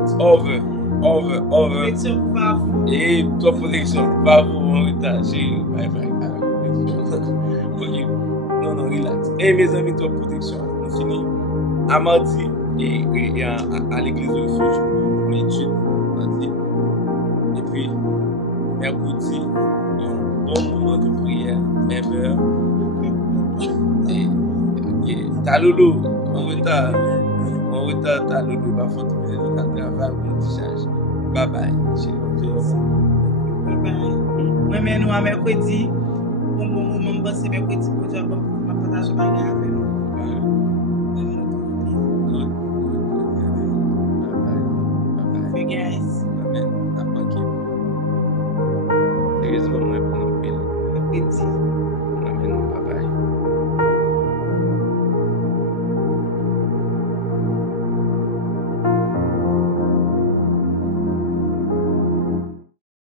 It's over. Protection pour Pavou. Et top protection. Pavou en retard. Bye. Ok. Non, relax. Et mes amis, top protection. On finit à mardi et à l'église de refuge pour mes études. Mardi. Et puis, mercredi, un bon moment de prière, même heure. Et ta loulou, en retard, ta loulou, pas faute de ta travail, mon petit charge. Bye bye. Bye bye. Moi, nous, à mercredi, bon moment, c'est mercredi, pour dire, ma partage avec nous. Good. Bye bye. Guys. Amen. T'as manqué. Sérieusement, moi, je Mercredi.